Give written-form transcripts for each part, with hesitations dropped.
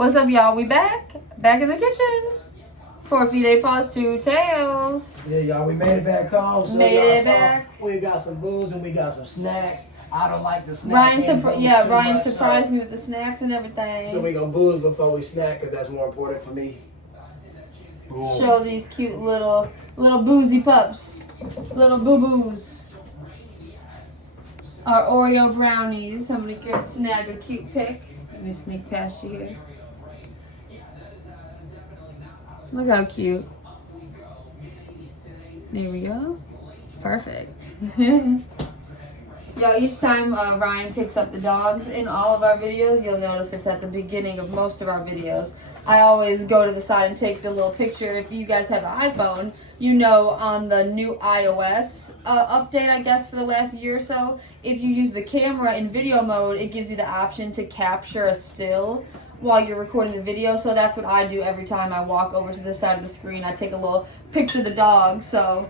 What's up, y'all? We back in the kitchen for Fide Paws 2 Tails. Yeah, y'all, we made it back home. So Made it back. We got some booze and we got some snacks. I don't like the snacks. Ryan surprised me with the snacks and everything. So we gonna booze before we snack because that's more important for me. Ooh. Show these cute little boozy pups, little boo-boos. Our Oreo brownies. Somebody can snag a cute pic. Let me sneak past you here. Look how cute. There we go. Perfect. Yo, each time Ryan picks up the dogs in all of our videos, you'll notice it's at the beginning of most of our videos. I always go to the side and take the little picture. If you guys have an iPhone, you know on the new iOS update, I guess, for the last year or so, if you use the camera in video mode, it gives you the option to capture a still while you're recording the video. So that's what I do every time I walk over to this side of the screen. I take a little picture of the dog. So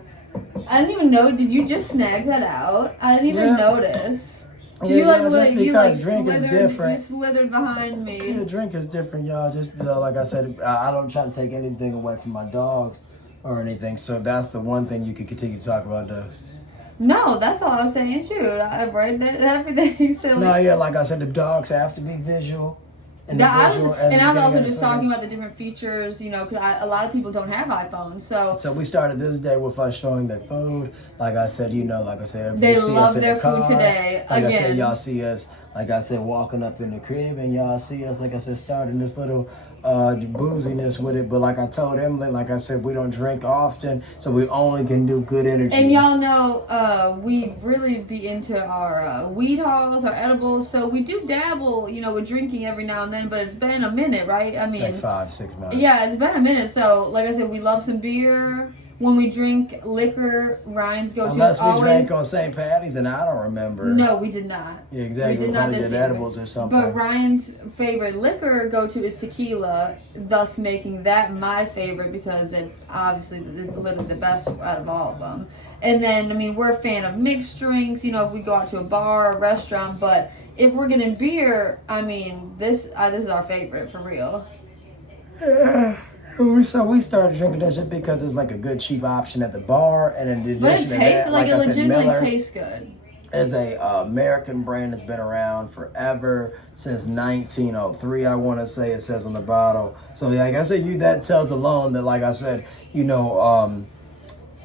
I didn't even know. Did you just snag that out? I didn't even notice. Yeah, You slithered behind me. Yeah, the drink is different, y'all. Just like I said, I don't try to take anything away from my dogs or anything. So that's the one thing you can continue to talk about, though. No, that's all I was saying. Shoot, I've read that everything. Silly. No, yeah, like I said, the dogs have to be visual. I was also just talking about the different features, you know, because a lot of people don't have iPhones, so we started this day with us showing their food. Like I said, they love their food today. Like I said, y'all see us, like I said, walking up in the crib, and y'all see us, like I said, starting this little booziness with it. But like I told Emily, like I said, we don't drink often, so we only can do good energy. And y'all know we really be into our weed hauls, our edibles, so we do dabble, you know, with drinking every now and then, but it's been a minute, right? I mean, like 5-6 months. Yeah, it's been a minute. So like I said, we love some beer. When we drink liquor, Ryan's go-to Unless is always... we drank on St. Patty's, and I don't remember. No, we did not. Yeah, exactly. We did not this year. Edibles or something. But Ryan's favorite liquor go-to is tequila, thus making that my favorite because it's literally the best out of all of them. And then, I mean, we're a fan of mixed drinks, you know, if we go out to a bar or restaurant. But if we're getting beer, I mean, this is our favorite, for real. Yeah. So we started drinking that shit because it's like a good cheap option at the bar, and in addition but it tastes to that, like it legitimately Miller tastes good. It's a American brand that's been around forever, since 1903. I want to say it says on the bottle. So like I said, that tells alone that, like I said, you know,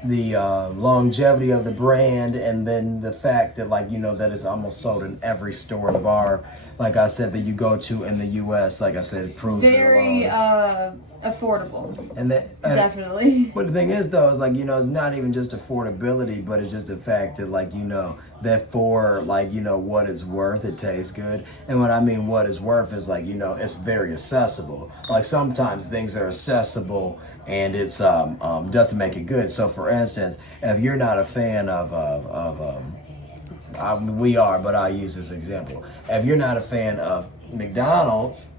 the longevity of the brand, and then the fact that, like, you know, that it's almost sold in every store and bar, like I said, that you go to in the U.S. Like I said, it proves very it alone. Affordable. And that definitely. But the thing is, though, is like, you know, it's not even just affordability, but it's just the fact that, like, you know, that for, like, you know, what it's worth, it tastes good. And what I mean what it's worth is, like, you know, it's very accessible. Like, sometimes things are accessible and it's doesn't make it good. So for instance, if you're not a fan we are, but I'll use this example. If you're not a fan of McDonald's,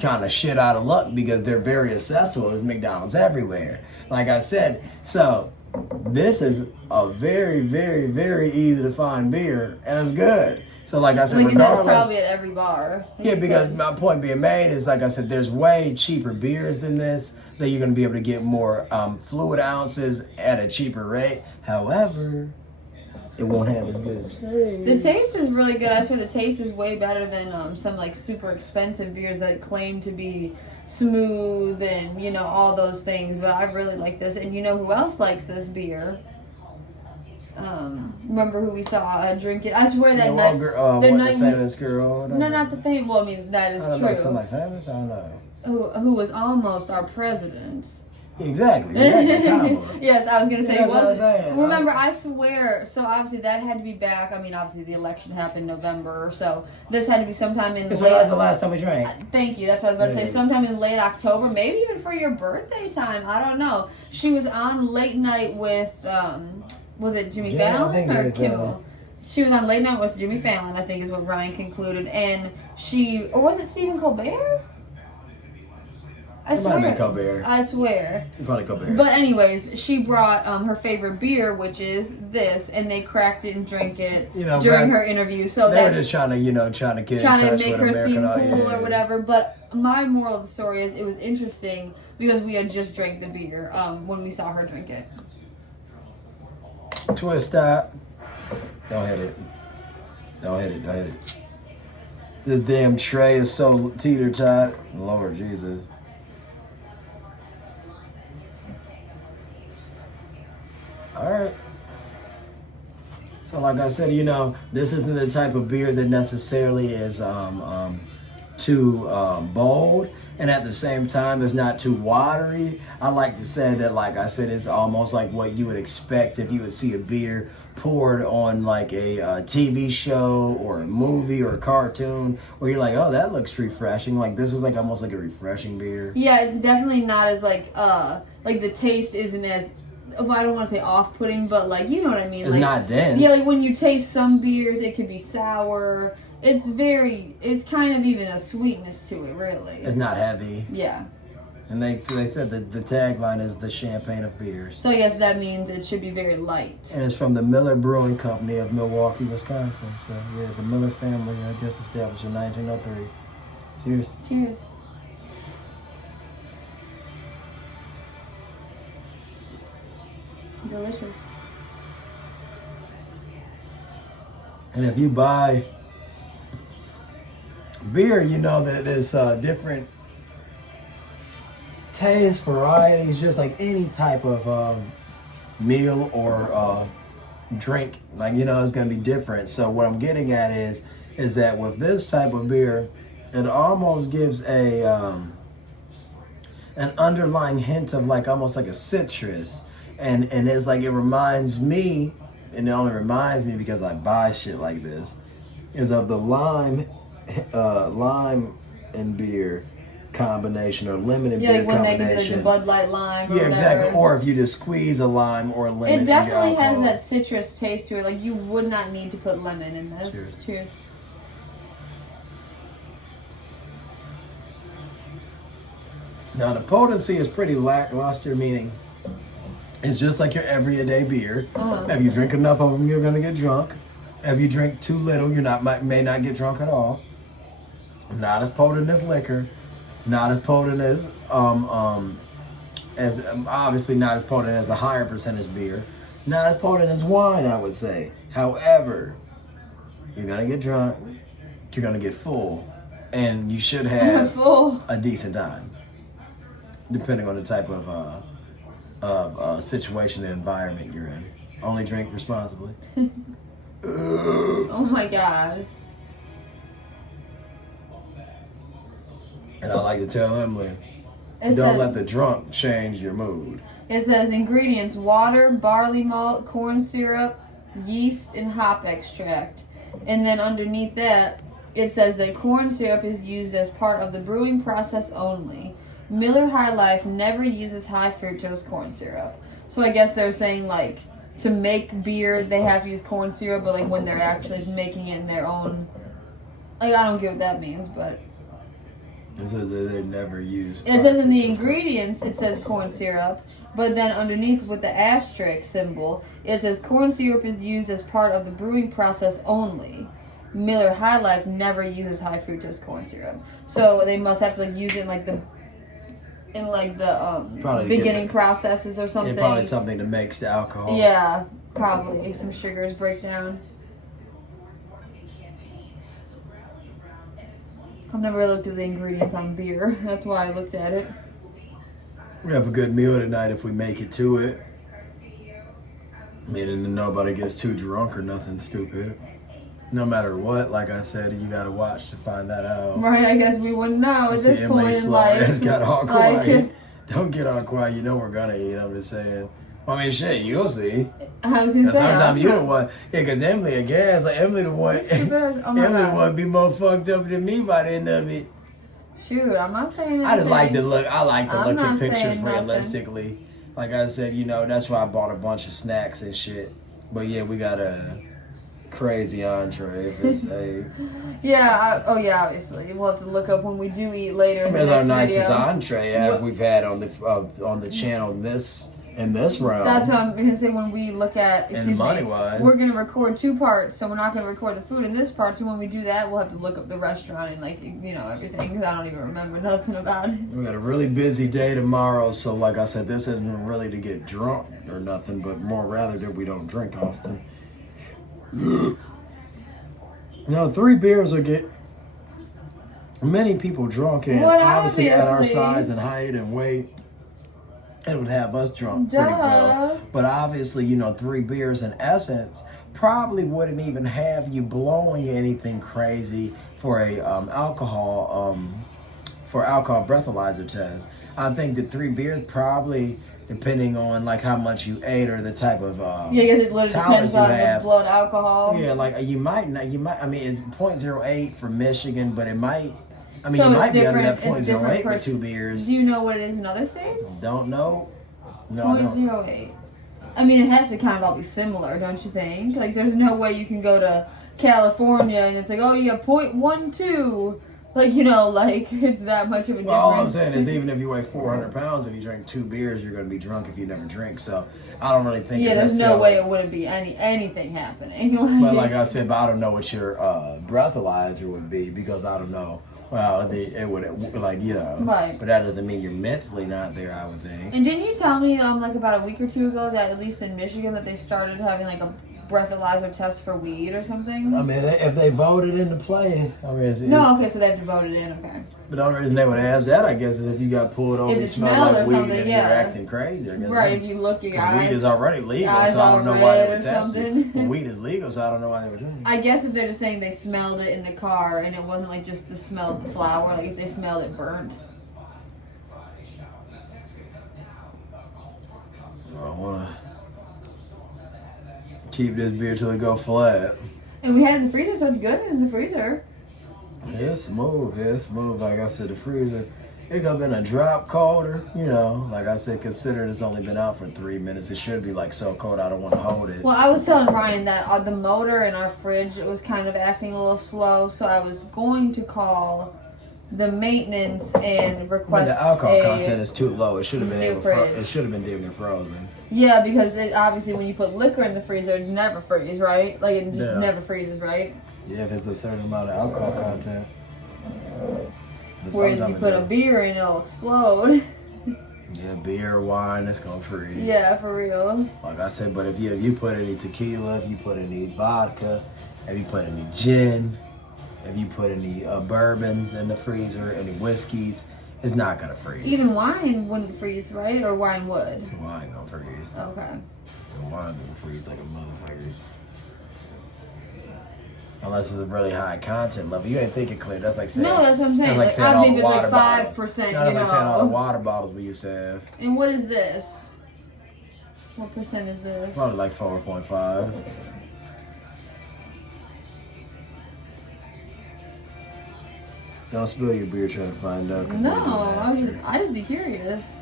kind of shit out of luck because they're very accessible. There's McDonald's everywhere. Like I said, so this is a very, very, very easy to find beer, and it's good. So like I said, like regardless, it's probably at every bar. Yeah, because my point being made is, like I said, there's way cheaper beers than this, that you're going to be able to get more fluid ounces at a cheaper rate. However, it won't have as good a taste. The taste is really good. I swear the taste is way better than some like super expensive beers that claim to be smooth and, you know, all those things. But I really like this. And you know who else likes this beer? Remember who we saw drink it? I swear that night. The famous girl. No, not the famous. Well, I mean, that is true. Somebody famous? I don't know. Who was almost our president. Exactly. Yes, I was going to say. That's what I was saying. Remember, I swear, so obviously that had to be back. I mean, obviously the election happened in November, so this had to be sometime in So that's the last time we drank. Thank you. That's what I was about to say. Sometime in late October, maybe even for your birthday time. I don't know. She was on Late Night with, was it Jimmy Fallon or Kimmel? She was on Late Night with Jimmy Fallon, I think is what Ryan concluded. And or was it Stephen Colbert? I It might swear. be Colbert. I swear. Probably Colbert. But anyways, she brought her favorite beer, which is this, and they cracked it and drank it You know, during back- her interview. So they were that just trying to, trying to get in trying to touch make with her American seem audience. cool or whatever. But my moral of the story is it was interesting because we had just drank the beer when we saw her drink it. Twist stop. Don't hit it. Don't hit it. Don't hit it. This damn tray is so teeter-tot. Lord Jesus. Alright. So like I said, this isn't the type of beer that necessarily is too bold, and at the same time it's not too watery. I like to say that, like I said, it's almost like what you would expect if you would see a beer poured on like a TV show or a movie or a cartoon, where you're like, oh, that looks refreshing. Like this is like almost like a refreshing beer. Yeah, it's definitely not as like the taste isn't as, well, I don't want to say off-putting, but like, you know what I mean. It's like, not dense. Yeah, like when you taste some beers, it could be sour. It's kind of even a sweetness to it, really. It's not heavy. Yeah. And they said that the tagline is the champagne of beers. So I guess that means it should be very light. And it's from the Miller Brewing Company of Milwaukee, Wisconsin. So yeah, the Miller family, I guess, established in 1903. Cheers. Cheers. Delicious. And if you buy beer, you know that there's different taste, varieties, just like any type of meal or drink. Like, it's going to be different. So what I'm getting at is that with this type of beer, it almost gives an underlying hint of like almost like a citrus. And it's like, it reminds me, and it only reminds me because I buy shit like this, is of the lime and beer combination, or lemon and Yeah, beer like when they combination. give like the Bud Light lime or Yeah, whatever. exactly. Or if you just squeeze a lime or a lemon. It in your definitely has alcohol. that citrus taste to it. Like, you would not need to put lemon in this. Cheers. Cheers. Now the potency is pretty lackluster, meaning it's just like your everyday beer. Uh-huh. If you drink enough of them, you're gonna get drunk. If you drink too little, may not get drunk at all. Not as potent as liquor. Not as potent as obviously not as potent as a higher percentage beer. Not as potent as wine, I would say. However, you're gonna get drunk. You're gonna get full, and you should have Full. a decent time, depending on the type of situation and environment you're in. Only drink responsibly. Oh my god. And I like to tell Emily, It don't says, let the drunk change your mood. it says ingredients: water, barley malt, corn syrup, yeast, and hop extract. And then underneath that, it says that corn syrup is used as part of the brewing process only. Miller High Life never uses high fructose corn syrup. So I guess they're saying, like, to make beer, they have to use corn syrup, but, like, when they're actually making it in their own... Like, I don't get what that means, but... It says that they never use. It says in the ingredients, it says corn syrup, but then underneath with the asterisk symbol, it says corn syrup is used as part of the brewing process only. Miller High Life never uses high fructose corn syrup. So they must have to, like, use it in, like, the Probably beginning processes or something. Yeah, probably something to mix the alcohol. Yeah, probably. Some sugars break down. I've never looked at the ingredients on beer. That's why I looked at it. We have a good meal tonight if we make it to it. Meaning nobody gets too drunk or nothing stupid. No matter what, like I said, you gotta watch to find that out. Right, I guess we wouldn't know at this point in life. It's got all Like, quiet. Don't get all quiet. You know we're gonna eat. I'm just saying. I mean, shit, you'll see. I was gonna say, Sometimes you the one. Yeah, because Emily, again, like Emily the one. Oh my Emily God. one be more fucked up than me by the end of it. Shoot, I'm not saying anything. I like to look I'm at not pictures saying nothing. realistically. Like I said, that's why I bought a bunch of snacks and shit. But yeah, we got a crazy entree. If it's Oh yeah, obviously. We'll have to look up when we do eat later in the it's our next nicest video. entree we've had on the channel in this round. That's what I'm gonna say when we look at. And money-wise, we're gonna record 2 parts, so we're not gonna record the food in this part. So when we do that, we'll have to look up the restaurant and everything because I don't even remember nothing about it. we got a really busy day tomorrow. So like I said, this isn't really to get drunk or nothing, but more rather that we don't drink often. No, 3 beers will get many people drunk, and obviously at our size and height and weight, it would have us drunk pretty well. But obviously, 3 beers in essence probably wouldn't even have you blowing anything crazy for a alcohol breathalyzer test. I think the 3 beers probably, depending on like how much you ate or the type of because it literally depends on the blood alcohol. Yeah, like you might. I mean, it's 0.08 for Michigan, but it might. I mean, So you might be under different- that it's different 0.08 with 2 beers. Do you know what it is in other states? Don't know. No, I don't. 0.08. I mean, it has to kind of all be similar, don't you think? Like, there's no way you can go to California and it's like, oh, yeah, 0.12. Like, it's that much of a difference. Well, all I'm saying is even if you weigh 400 pounds, if you drink 2 beers, you're going to be drunk if you never drink. So I don't really think. Yeah, there's no way it wouldn't be anything happening. But like I said, I don't know what your breathalyzer would be because I don't know. Well, it would Right. But that doesn't mean you're mentally not there, I would think. And didn't you tell me like about a week or 2 ago that at least in Michigan that they started having like a breathalyzer test for weed or something? I mean, if they voted into play, I mean, no, okay, so they have to vote it in, okay. But the only reason they would ask that, I guess, is if you got pulled over If and it smelled smelled like or weed something, and yeah. you're acting crazy. I guess. Right, if you look, your eyes. Weed is already legal, eyes so I don't know why red they or would test something. it. Well, weed is legal, so I don't know why they would do it. I guess if they're just saying they smelled it in the car and it wasn't like just the smell of the flower, like if they smelled it burnt. I want to keep this beer till it go flat. And we had it in the freezer, so it's good in the freezer. Yeah, it's smooth. Like I said, the freezer, it could have been a drop colder, Like I said, consider it's only been out for 3 minutes. It should be like so cold I don't want to hold it. Well, I was telling Ryan that the motor in our fridge was kind of acting a little slow, so I was going to call the maintenance and request But the alcohol content is too low. It should have been fridge. It should have been damn near frozen. Yeah, because obviously when you put liquor in the freezer, it never freezes, right? Like it just Yeah. never freezes, right? Yeah, if it's a certain amount of alcohol content. But Whereas if you put a beer in, it'll explode. Yeah, beer, wine, it's gonna freeze. Yeah, for real. Like I said, but if you put any tequila, if you put any vodka, if you put any gin, if you put any bourbons in the freezer, any whiskeys, it's not gonna freeze. Even wine wouldn't freeze, right? Or wine would. Wine gonna freeze. Okay. The wine gonna freeze like a motherfucker. Unless it's a really high content level. You ain't thinking clear. That's like saying. No, that's what I'm saying. That's Like, saying all obviously, the if it's water like 5%, bottles. That's like saying all the water bottles we used to have. And what is this? What percent is this? Probably like 4.5. Don't spill your beer trying to find out. 'Cause No, they do that after. I just be curious.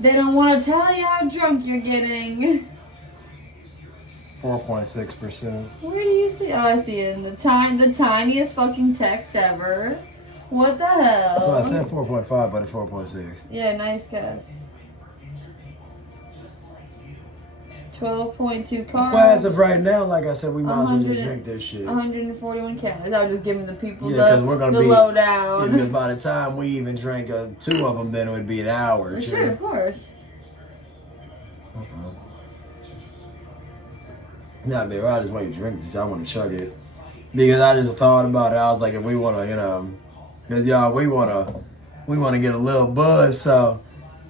They don't want to tell you how drunk you're getting. 4.6%. Where do you see? Oh, I see it in the tiniest fucking text ever. What the hell? So I said 4.5, but it's 4.6. Yeah, nice guess. 12.2 carbs. Well, as of right now, like I said, we might as well just 100 drink this shit. 141 calories. I was just giving the people Yeah, 'cause we're gonna the be- lowdown. Because by the time we even drank 2 of them, then it would be an hour. Sure, of course. Nah, man, I just want you to drink this. I want to chug it. Because I just thought about it. I was like, if we want to, because y'all, we want to get a little buzz. So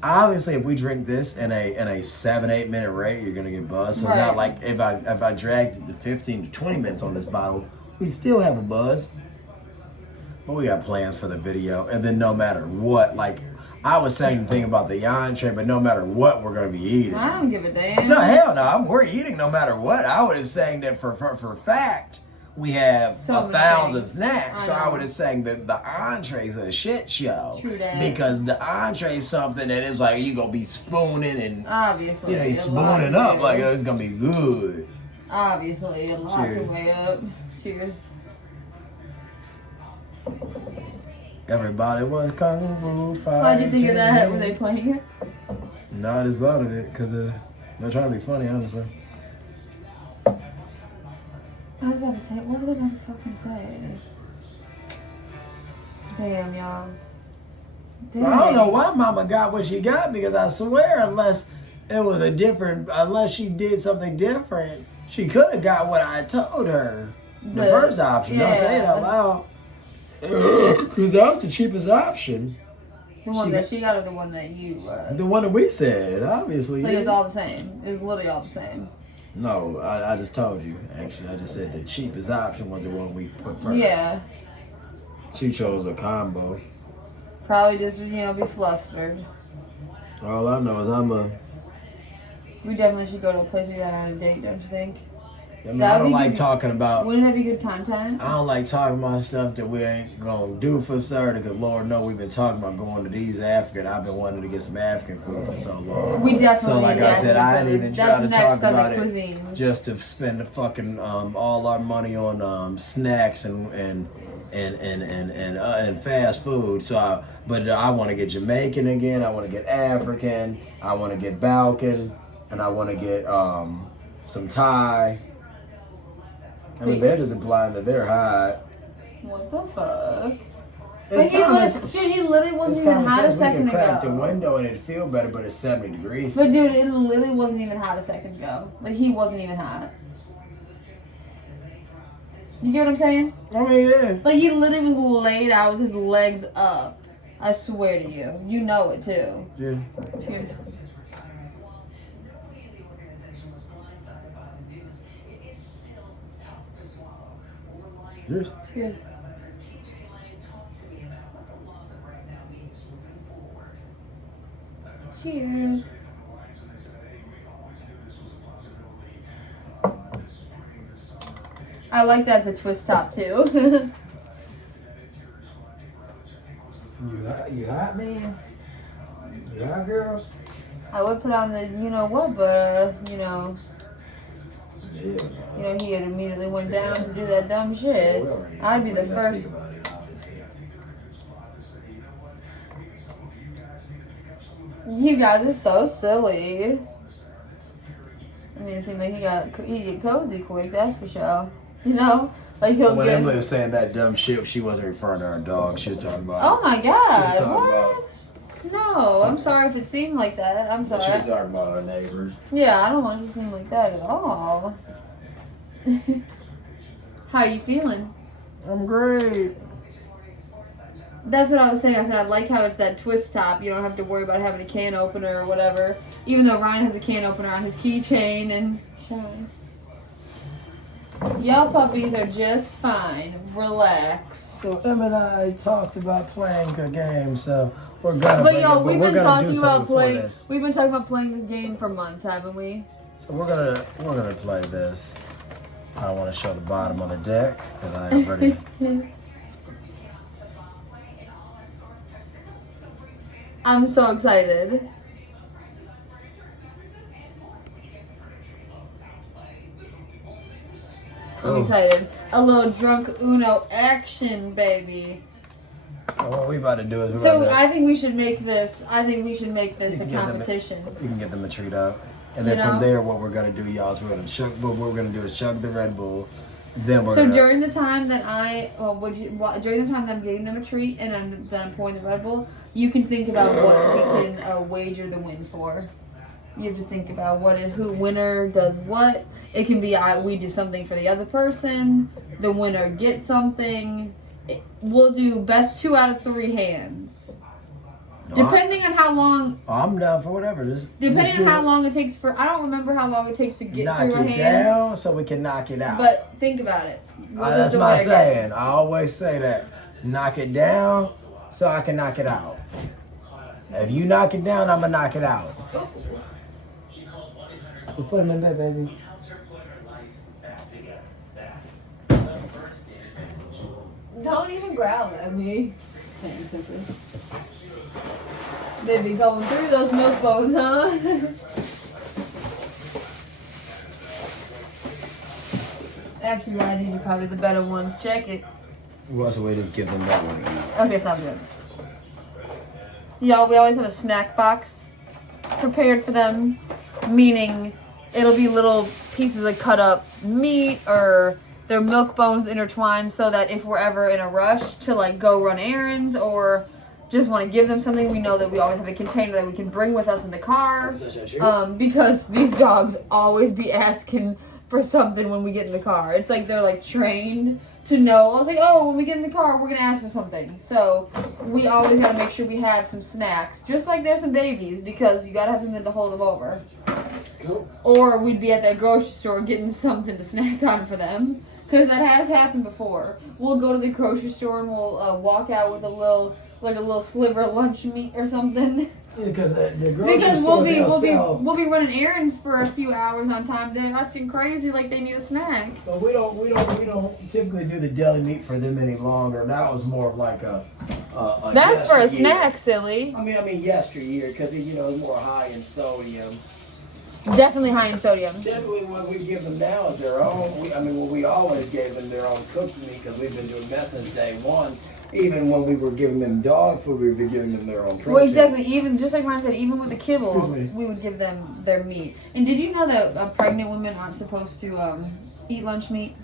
obviously, if we drink this in a 7-8 minute rate, you're gonna get buzzed. So it's not Right. like if I dragged the 15 to 20 minutes on this bottle, we still have a buzz. But we got plans for the video, and then no matter what, like I was saying the thing about the entree, but no matter what, we're gonna be eating. I don't give a damn. No, hell no. We're eating no matter what. I was saying that for fact, we have So many 1,000 things. snacks. I So I know. was just saying that the entree's a shit show. True that. Because the entree is something that is like you gonna be spooning and Obviously. you a lot spooning of up you. like it's gonna be good. Obviously, a lot to Cheers. weigh up. Cheers. Everybody was kung fu fighting. Why'd you think of that? Were they playing it? No, I just thought of it because they're trying to be funny, honestly. I was about to say, what were they about to fucking say? Damn, y'all. Damn. I don't know why Mama got what she got because I swear, unless she did something different, she could have got what I told her. The first option. Don't say it out loud. Because that was the cheapest option. The one that she got or the one that you... The one that we said, obviously. Like, it was all the same. It was literally all the same. No, I just told you. Actually, I just said the cheapest option was the one we put first. Yeah. She chose a combo. Probably just, be flustered. All I know is We definitely should go to a place like that on a date, don't you think? I don't like talking about... Wouldn't that be good content? I don't like talking about stuff that we ain't gonna do for certain, because Lord knows we've been talking about going to these African. I've been wanting to get some African food for so long. We definitely. So like I said, I didn't even try to talk about it cuisines. just to spend the fucking all our money on snacks and fast food. So, but I want to get Jamaican again. I want to get African. I want to get Balkan, and I want to get some Thai. I mean, they're just implying that they're hot. What the fuck? But he literally wasn't even hot a second ago. We can crack the window and it'd feel better, but it's 70 degrees. But dude, it literally wasn't even hot a second ago. Like, he wasn't even hot. You get what I'm saying? I mean, yeah. Like, he literally was laid out with his legs up. I swear to you. You know it, too. Yeah. Cheers. Cheers. Cheers. Cheers. I like that it's a twist top too. You hot, man? You hot, girl? I would put on the you know what, but Yeah. he had immediately went down to do that dumb shit. I'd be the first. You guys are so silly. I mean, it seemed like he get cozy quick, that's for sure. You know, like he'll When get. Emily was saying that dumb shit, she wasn't referring to her dog. She was talking about. Oh my God! She was talking What? No, I'm sorry if it seemed like that. I'm sorry. She was talking about her neighbors. Yeah, I don't want it to seem like that at all. How are you feeling? I'm great. That's what I was saying. I said I like how it's that twist top. You don't have to worry about having a can opener or whatever. Even though Ryan has a can opener on his keychain and shine. Y'all puppies are just fine. Relax. So Em and I talked about playing a game, so we're gonna. But y'all, we've been do talking something about for playing. this. We've been talking about playing this game for months, haven't we? So we're gonna play this. I don't want to show the bottom of the deck because I already. I'm so excited. Cool. I'm excited. A little drunk Uno action, baby. So what we about to do is I think we should make this. I think we should make this a competition. You can get them a treat out, and then from there, what we're gonna do, y'all, is we're gonna chug. What we're gonna do is chug the Red Bull. Then we're gonna, during the time that during the time that I'm getting them a treat and I'm pouring the Red Bull, you can think about what we can wager the win for. You have to think about who winner does what. It can be we do something for the other person. The winner gets something. We'll do best 2 out of 3 hands. Depending on how long. I'm down for whatever. Depending on how long it takes for. I don't remember how long it takes to get through a hand. Knock it down so we can knock it out. But think about it. That's my saying. I always say that. Knock it down so I can knock it out. If you knock it down, I'm going to knock it out. We'll put him in bed, baby. Don't even growl at me. Baby, going through those milk bones, huh? Actually, Ryan, these are probably the better ones. Check it. What's the way to give them that one? Okay, sounds good. Y'all, we always have a snack box prepared for them, meaning it'll be little pieces of cut up meat or their milk bones intertwined, so that if we're ever in a rush to like go run errands or just want to give them something, we know that we always have a container that we can bring with us in the car. Because these dogs always be asking for something when we get in the car. It's like they're like trained to know. I was like, oh, when we get in the car, we're gonna ask for something. So we always gotta make sure we have some snacks, just like they're some babies, because you gotta have something to hold them over. Cool. Or we'd be at that grocery store getting something to snack on for them, because that has happened before. We'll go to the grocery store and we'll walk out with a little sliver of lunch meat or something. Yeah, because the grocery Because store we'll be running errands for a few hours on time. They're acting crazy like they need a snack. But we don't typically do the deli meat for them any longer. That was more of like a That's for a yesteryear. snack, silly. I mean yesteryear, because it's more high in sodium. Definitely high in sodium. Typically, what we give them now is their own. We always gave them their own cooked meat, because we've been doing that since day one. Even when we were giving them dog food, we were giving them their own protein. Well, exactly. Even just like Ryan said, even with the kibble, Excuse me. we would give them their meat. And did you know that pregnant women aren't supposed to eat lunch meat?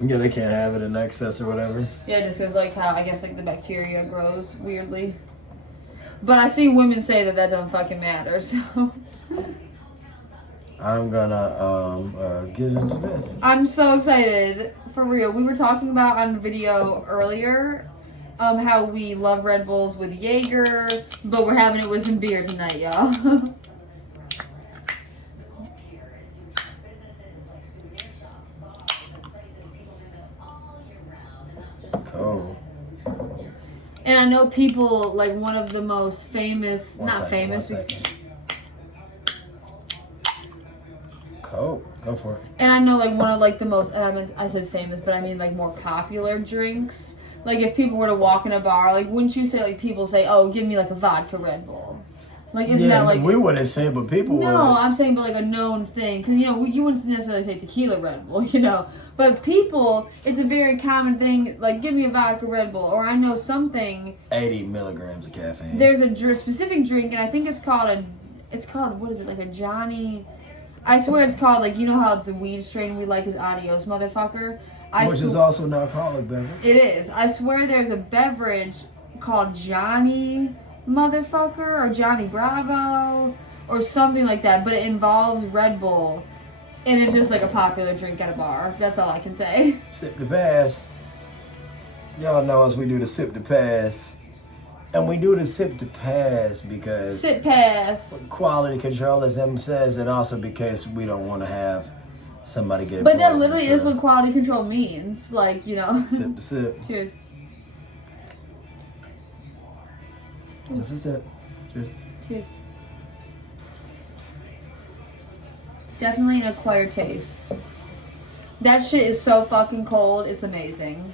Yeah, they can't have it in excess or whatever. Yeah, just because like how I guess like the bacteria grows weirdly. But I see women say that don't fucking matter. So I'm gonna get into this. I'm so excited, for real. We were talking about on video earlier how we love Red Bulls with Jaeger, but we're having it with some beer tonight, y'all. Cool. And I know people, like one of the most famous, One not second, famous, 1 second. Cool. Go for it. and I know like one of like the most, and I said famous, but I mean like more popular drinks. Like if people were to walk in a bar, like wouldn't you say like people say, oh, give me like a vodka Red Bull? Like isn't that like... we wouldn't say it, but people would. No, I'm saying but like a known thing. Because, you wouldn't necessarily say tequila Red Bull, But people, it's a very common thing, like, give me a vodka Red Bull. Or I know something... 80 milligrams of caffeine. There's a specific drink, and I think it's called, what is it, like a Johnny... I swear it's called, like, you know how the weed strain we like is Adios, motherfucker? Which is also an alcoholic beverage. It is. I swear there's a beverage called Johnny motherfucker or Johnny Bravo or something like that, but it involves Red Bull, and it's just like a popular drink at a bar. That's all I can say. Sip the pass. Y'all know us, we do the sip the pass. And we do the sip the pass because Sip pass. quality control, as Em says, and also because we don't want to have somebody get But that poisoned, literally so is what quality control means. Like, Sip the sip. Cheers. Just a sip. Cheers. Cheers. Definitely an acquired taste. That shit is so fucking cold. It's amazing.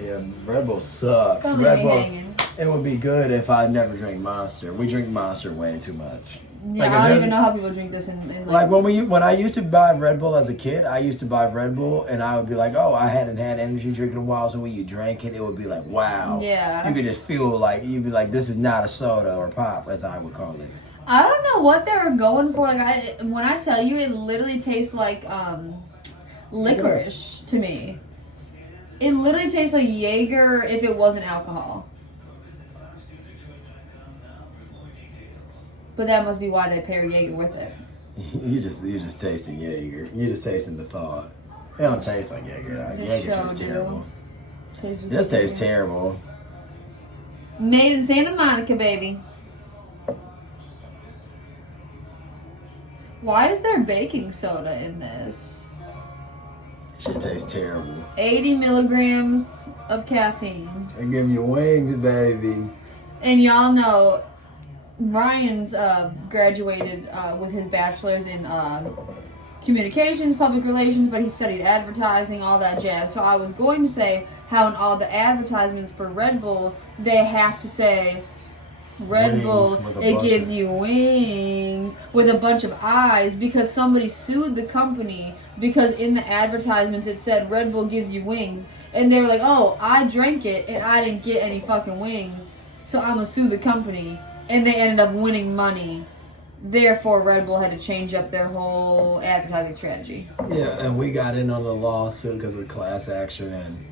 Yeah, Red Bull sucks. Don't leave Red me Bull. hanging. It would be good if I never drank Monster. We drink Monster way too much. Yeah, Like, if I don't there's- even know how people drink this in Like when I used to buy Red Bull as a kid, I used to buy Red Bull and I would be like, oh, I hadn't had energy drink in a while, so when you drank it, it would be like, wow. Yeah. You could just feel like, you'd be like, this is not a soda or pop, as I would call it. I don't know what they were going for. Like when I tell you, it literally tastes like licorice to me. It literally tastes like Jaeger if it wasn't alcohol. But that must be why they pair Jaeger with it. You just tasting Jaeger. You just tasting the thought. It don't taste like Jaeger. It Jaeger sure tastes do. terrible. Tastes just This like tastes Jaeger. terrible. Made in Santa Monica, baby. Why is there baking soda in this? Shit tastes terrible. 80 milligrams of caffeine. I give you wings, baby. And y'all know Ryan's graduated with his bachelor's in communications, public relations, but he studied advertising, all that jazz. So I was going to say how in all the advertisements for Red Bull, they have to say Red Wings Bull, with a it bunch gives of- you wings with a bunch of eyes because somebody sued the company because in the advertisements it said Red Bull gives you wings. And they were like, oh, I drank it and I didn't get any fucking wings, so I'm gonna sue the company. And they ended up winning money. Therefore, Red Bull had to change up their whole advertising strategy. Yeah, and we got in on the lawsuit because of class action, and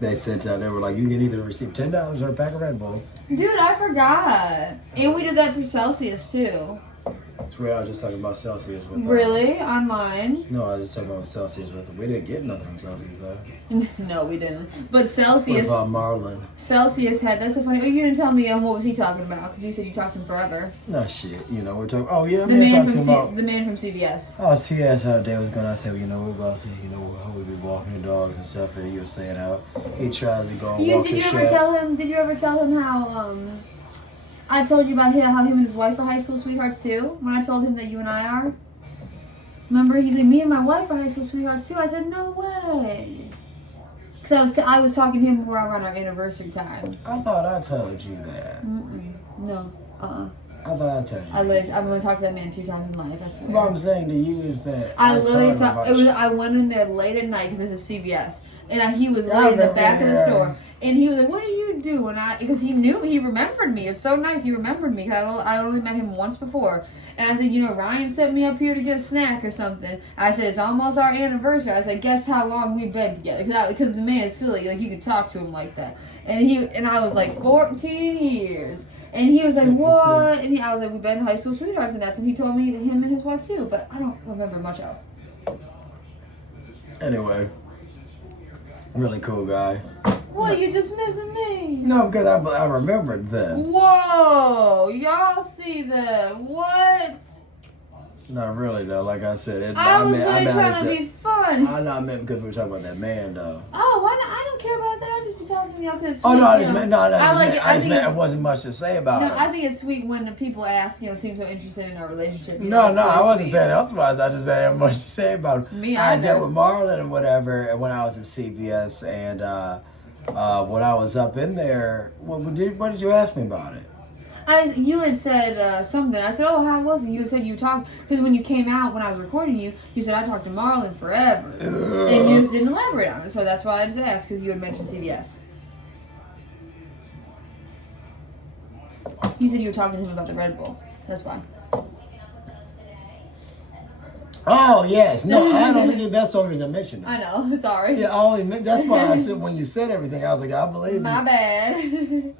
they sent out, they were like, you can either receive $10 or a pack of Red Bull. Dude, I forgot. And we did that for Celsius too. That's where I was just talking about Celsius with them. Really? Online? No, I was just talking about Celsius with them. We didn't get nothing from Celsius, though. No, we didn't. But Celsius... With Marlon. Celsius had... That's so funny. Oh, you didn't tell me what was he talking about, because you said you talked to him forever. No shit. You know, we're talking... Oh, yeah, The we're man talking from about... the man from CVS. Oh, see, that's how day was going. I said, you know, we're about to, you know, how we be walking the dogs and stuff. And he was saying how he tries to go and walk Did his you shit. ever tell him how, I told you about how him and his wife are high school sweethearts too? When I told him that you and I are? Remember, he's like, me and my wife are high school sweethearts too. I said, no way. Because I was talking to him more around our anniversary time. I thought I told you that. No. I thought I told you. I've only talked to that man 2 times in life, I swear. What I'm saying to you is that I literally told him about I went in there late at night because this is CVS, and he was Yeah, I literally in the remember, back of the yeah. store, and he was like, "What do you do?" And because he remembered me. It's so nice he remembered me. 'Cause I only met him once before, and I said, "You know, Ryan sent me up here to get a snack or something." I said, "It's almost our anniversary." I said, "Guess how long we've been together?" Because the man is silly, like you could talk to him like that, and I was like 14 years. And he was like, what? And I was like, we've been high school sweethearts. And that's when he told me that him and his wife, too. But I don't remember much else. Anyway, really cool guy. What? You're just missing me. No, because I remembered then. Whoa. Y'all see that. What? Not really, though. Like I said. I was really trying to be fun. I know I meant because we were talking about that man, though. Oh, why not? I don't care about that. I just be talking to y'all because it's Oh, sweet. no, I you didn't know. mean, no, I think it wasn't much to say about No, it. I think it's sweet when the people ask, seem so interested in our relationship. You No, know, it's really I wasn't sweet. saying otherwise. I just didn't have much to say about it. Me I either. dealt with Marlon and whatever and when I was at CVS, and when I was up in there, what did you ask me about it? You had said something. I said, oh, how was it? You said you talked, because when you came out, when I was recording you, you said, I talked to Marlon forever. And you just didn't elaborate on it. So that's why I just asked, because you had mentioned CVS. You said you were talking to him about the Red Bull. That's why. Oh, yes. No, I don't think that's the only reason I mentioned it. I know. Sorry. Yeah, that's why I said when you said everything, I was like, I believe My you. bad.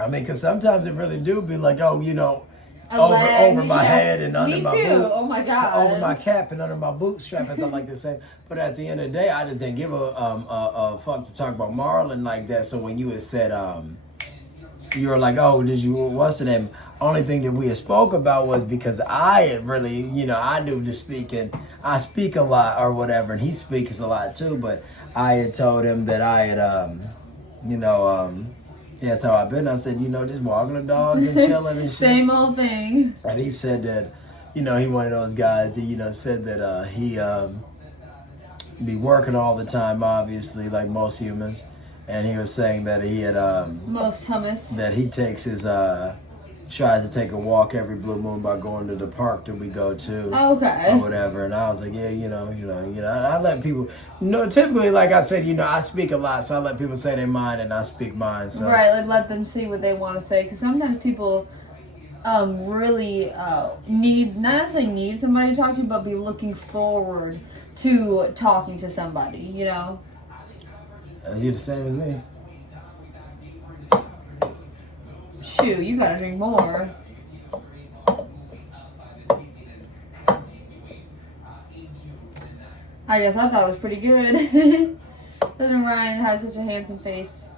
I mean, because sometimes it really do be like, oh, A leg, over my yeah. head and under Me my too. boot. Oh my God. Over my cap and under my bootstrap and stuff like this. But at the end of the day, I just didn't give a fuck to talk about Marlon like that. So when you had said, you were like, oh, what's the name? Only thing that we had spoke about was because I had really, I knew to speak, and I speak a lot or whatever, and he speaks a lot too, but I had told him that I had, yeah, that's how I've been. I said, just walking the dogs and chilling and shit. Same old thing. And he said that, he one of those guys that, said that he be working all the time, obviously, like most humans. And he was saying that he had, Most hummus. that he takes his, tries to take a walk every blue moon by going to the park that we go to. Okay. Or whatever. And I was like, yeah, I let people, typically, like I said, I speak a lot, so I let people say their mind and I speak mine. So. Right, like let them see what they want to say. Because sometimes people really need, not necessarily need somebody to talk to, but be looking forward to talking to somebody, You're the same as me. Shoot, you gotta drink more. I guess I thought it was pretty good. Doesn't Ryan have such a handsome face?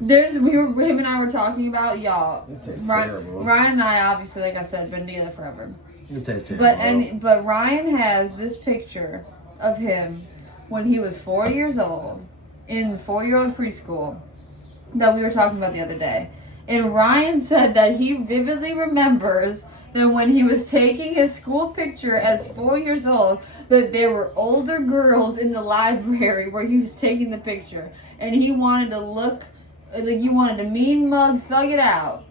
Him and I were talking about, y'all. This tastes Ryan, terrible. Ryan and I, obviously, like I said, been together forever. It tastes terrible. But Ryan has this picture of him when he was 4 years old in 4-year-old preschool that we were talking about the other day. And Ryan said that he vividly remembers that when he was taking his school picture as 4 years old, that there were older girls in the library where he was taking the picture. And he wanted to look like you wanted to mean mug, thug it out.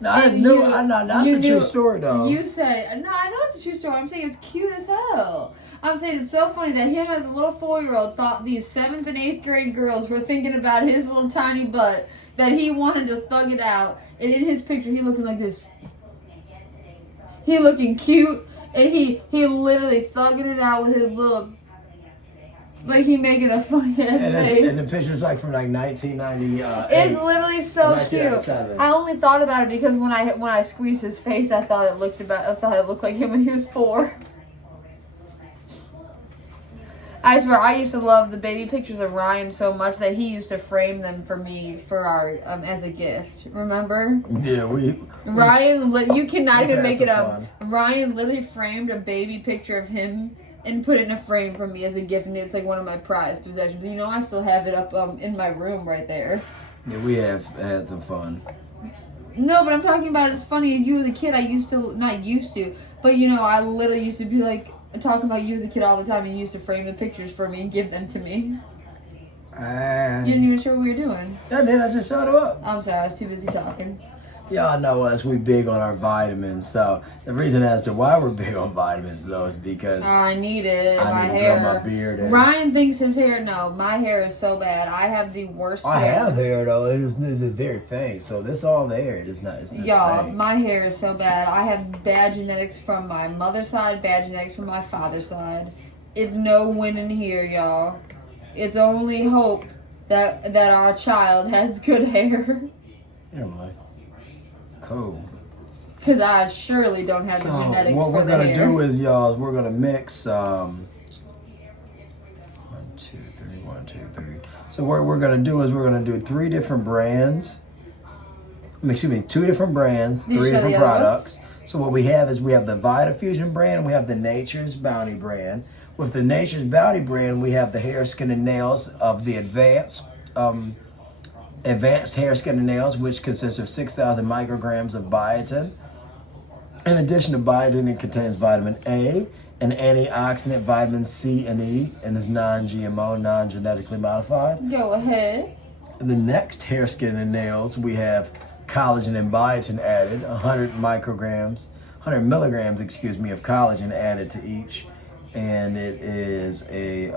No, that's And new. That's a true story, though. You said, no, I know it's a true story. I'm saying it's cute as hell. I'm saying it's so funny that him as a little 4-year-old thought these 7th and 8th grade girls were thinking about his little tiny butt, that he wanted to thug it out. And in his picture, he looking like this. He looking cute, and he literally thugging it out with his little, like he making a funny ass face. And the picture's like from like 1998. It's literally so cute. 1997. I only thought about it because when I squeezed his face, I thought it looked like him when he was 4. I swear, I used to love the baby pictures of Ryan so much that he used to frame them for me for our as a gift. Remember? Yeah, Ryan, you cannot even make it up. fun. Ryan literally framed a baby picture of him and put it in a frame for me as a gift, and it's like one of my prized possessions. You know, I still have it up in my room right there. Yeah, we have had some fun. No, but I'm talking about it's funny. You as a kid, I used to not used to, but you know, I literally used to be like talking about you as a kid all the time, and you used to frame the pictures for me and give them to me. You didn't even sure what we were doing. I did. I just showed it up. I'm sorry, I was too busy talking. Y'all know us. We big on our vitamins. So the reason as to why we're big on vitamins, though, is because I need it. I My need to hair. grow my beard in. Ryan thinks his hair. No, my hair is so bad. I have the worst I hair. have hair though. It is very faint. So this all there. It is not. It's just Y'all, faint. my hair is so bad. I have bad genetics from my mother's side, bad genetics from my father's side. It's no winning here, y'all. It's only hope that our child has good hair. Here, Mike. Cool. Because I surely don't have the genetics what for we're the gonna hair. do is, y'all, we're gonna mix 1, 2, 3, 1, 2, 3. So what we're gonna do is we're gonna do 3 different brands. Excuse me, 2 different brands, Did you 3 show different the other products. So what we have is we have the Vitafusion brand, we have the Nature's Bounty brand. With the Nature's Bounty brand, we have the hair, skin, and nails of the advanced hair, skin, and nails, which consists of 6,000 micrograms of biotin. In addition to biotin, it contains vitamin A, an antioxidant, vitamin C and E, and is non-GMO, non-genetically modified. Go ahead. In the next hair, skin, and nails, we have collagen and biotin added, 100 milligrams, of collagen added to each. And it is a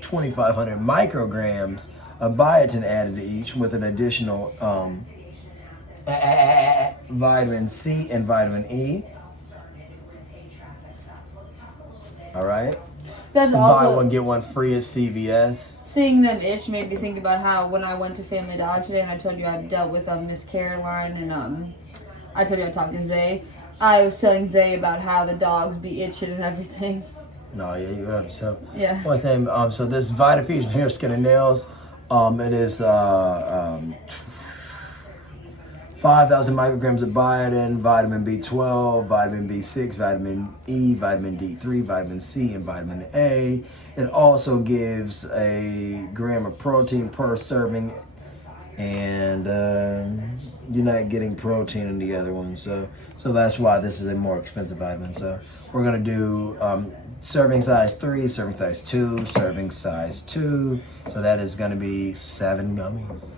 2,500 micrograms of biotin added to each, with an additional vitamin C and vitamin E. All right. That's Buy also one get one free at CVS. seeing them itch made me think about how when I went to Family Dollar today and I told you I dealt with Miss Caroline and I told you I talked to Zay. I was telling Zay about how the dogs be itching and everything. No, yeah, you have so. Yeah. What's the name? So this is Vitafusion hair, skin, and nails. It is 5,000 micrograms of biotin, vitamin B12, vitamin B6, vitamin E, vitamin D3, vitamin C, and vitamin A. It also gives a gram of protein per serving, and you're not getting protein in the other one, so that's why this is a more expensive vitamin. So we're gonna do serving size 3, serving size 2, serving size 2. So that is gonna be 7 gummies.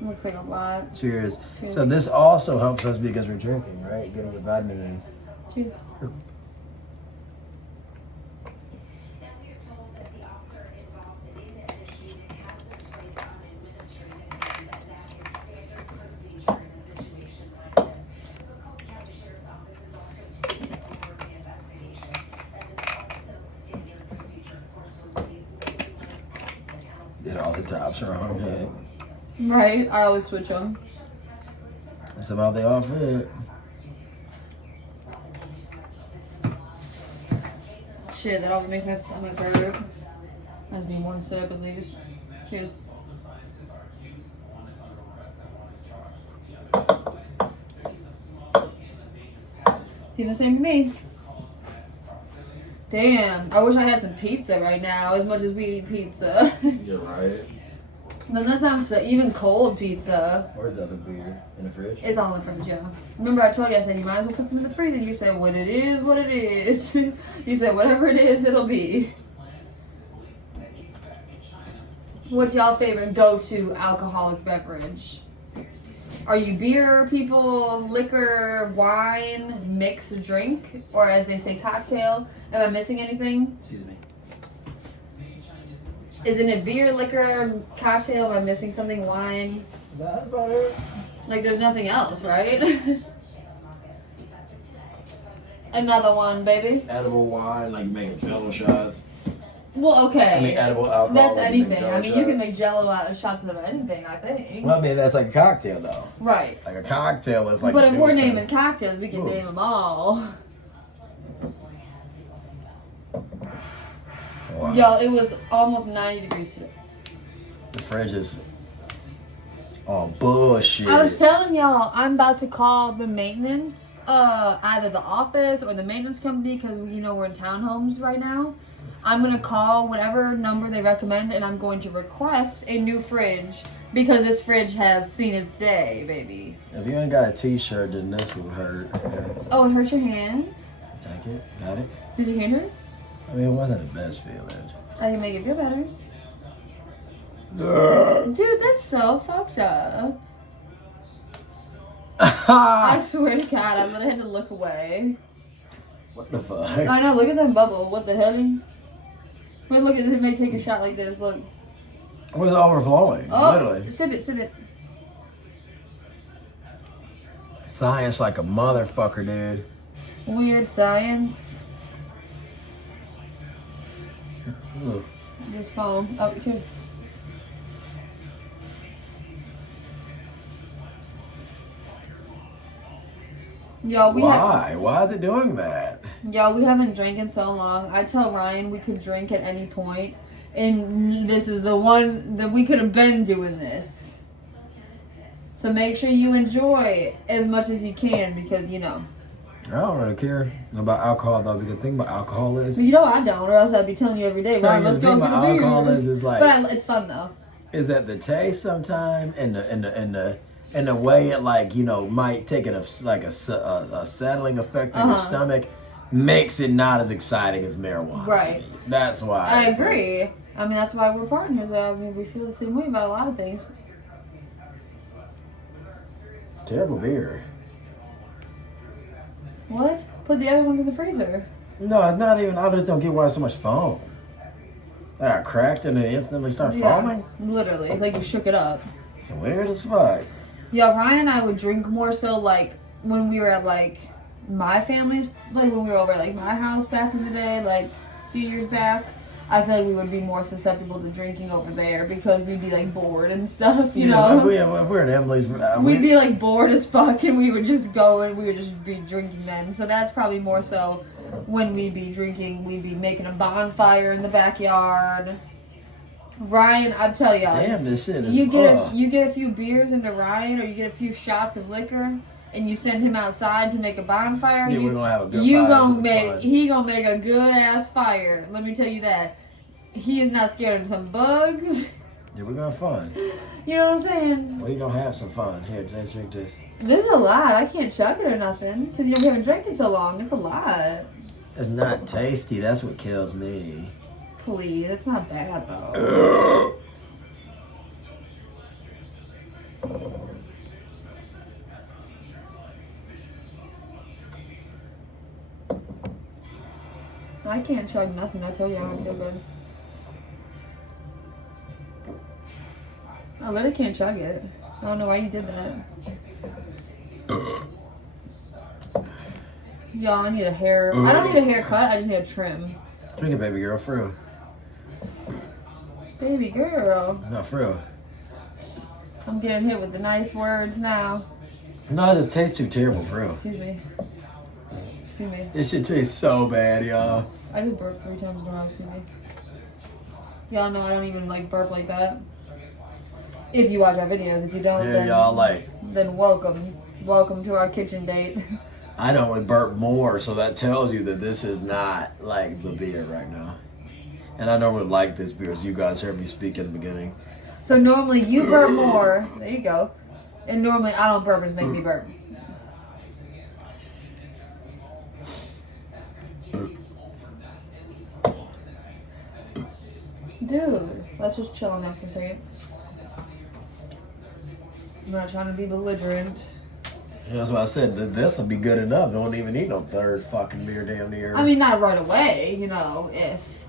Looks like a lot. Cheers. Cheers. So this also helps us because we're drinking, right? Getting the vitamin in. Cheers. Did all the tops wrong, yeah. Right, I always switch them. Somehow they all fit. Shit, that always makes my stomach hurt. That's me one sip at least. Cheers. Seems the same to me. Damn, I wish I had some pizza right now, as much as we eat pizza. You're right. But that sounds so, even cold pizza. Where's the other beer? In the fridge? It's all in the fridge, yeah. Remember I told you, I said, you might as well put some in the freezer. You said, what it is, what it is. You said, whatever it is, it'll be. What's y'all favorite go-to alcoholic beverage? Are you beer people, liquor, wine, mixed drink, or as they say, cocktail? Am I missing anything? Excuse me. Isn't it beer, liquor, cocktail? Am I missing something? Wine? That's about it. Like there's nothing else, right? Another one, baby. Edible wine, like making Jello shots. Well, okay. I mean, edible alcohol. That's like making anything. Jello I mean, you can shots. make Jello out of shots of anything. I think. Well, I mean, that's like a cocktail, though. Right. Like a cocktail is like. But if we're juice naming and- cocktails, we can Booze. name them all. Wow. Yo, it was almost 90 degrees today. The fridge is. Oh, bullshit. I was telling y'all, I'm about to call the maintenance, either the office or the maintenance company, because we're in townhomes right now. I'm gonna call whatever number they recommend, and I'm going to request a new fridge because this fridge has seen its day, baby. If you ain't got a T-shirt, then this would hurt. Yeah. Oh, it hurt your hand? Take it. Got it. Does your hand hurt? I mean, it wasn't the best feeling. I can make it feel better. Dude, that's so fucked up. I swear to God, I literally had to look away. What the fuck? I know, look at that bubble. What the hell? Wait, look at this. It may take a shot like this. Look. It was overflowing. Oh, Literally. sip it, sip it. Science like a motherfucker, dude. Weird science. Ooh. Just foam. Oh, cheers. Yo, Why is it doing that? we haven't drank in so long. I tell Ryan we could drink at any point, and this is the one that we could have been doing this. So make sure you enjoy as much as you can, because I don't really care about alcohol though, because the thing about alcohol is, I don't, or else I'd be telling you every day. Ryan, the let's thing go get about a beer. alcohol is like, It's fun though. is that the taste sometimes and the way it might take a settling effect on your stomach makes it not as exciting as marijuana. Right. For me. That's why. I it's like- agree. I mean, that's why we're partners. I mean, we feel the same way about a lot of things. Terrible beer. What? Put the other ones in the freezer. No, it's not even. I just don't get why it's so much foam. I got cracked and it instantly started foaming. Literally. Like you shook it up. It's weird as fuck. Yeah, Ryan and I would drink more so like when we were at like my family's, like when we were over at like my house back in the day, like a few years back. I feel like we would be more susceptible to drinking over there because we'd be like bored and stuff, you know? We're at Emily's. We'd be like bored as fuck and we would just go and we would just be drinking then. So that's probably more so when we'd be drinking, we'd be making a bonfire in the backyard. Ryan, I'll tell y'all. Damn, this shit is. You get a few beers into Ryan, or you get a few shots of liquor, and you send him outside to make a bonfire. Yeah, we're gonna have a good You fire. gonna It's fun. he gonna make a good ass fire. Let me tell you that. He is not scared of some bugs. Yeah, we're gonna have fun. You know what I'm saying? We gonna have some fun. Here, let's drink this. This is a lot. I can't chug it or nothing because we haven't drank it so long. It's a lot. It's not tasty. That's what kills me. Please, it's not bad though. I can't chug nothing. I told you I don't feel good. I literally can't chug it. I don't know why you did that. Y'all, I need a hair. I don't need a haircut. I just need a trim. Drink it, baby girl, for real. Baby girl. No, for real. I'm getting hit with the nice words now. No, this tastes too terrible, for real. Excuse me. Excuse me. This shit tastes so bad, y'all. I just burped 3 times in a row. Excuse me. Y'all know I don't even like burp like that. If you watch our videos. If you don't, Yeah, then y'all then welcome. Welcome to our kitchen date. I normally burp more, so that tells you that this is not like the beer right now. And I normally like this beer, as you guys heard me speak in the beginning. So normally you burp more. There you go. And normally I don't burp, it's make me burp. Dude. Let's just chill on that for a second. I'm not trying to be belligerent. That's why I said that this will be good enough. Don't even need no third fucking beer damn near. I mean, not right away, you know, if...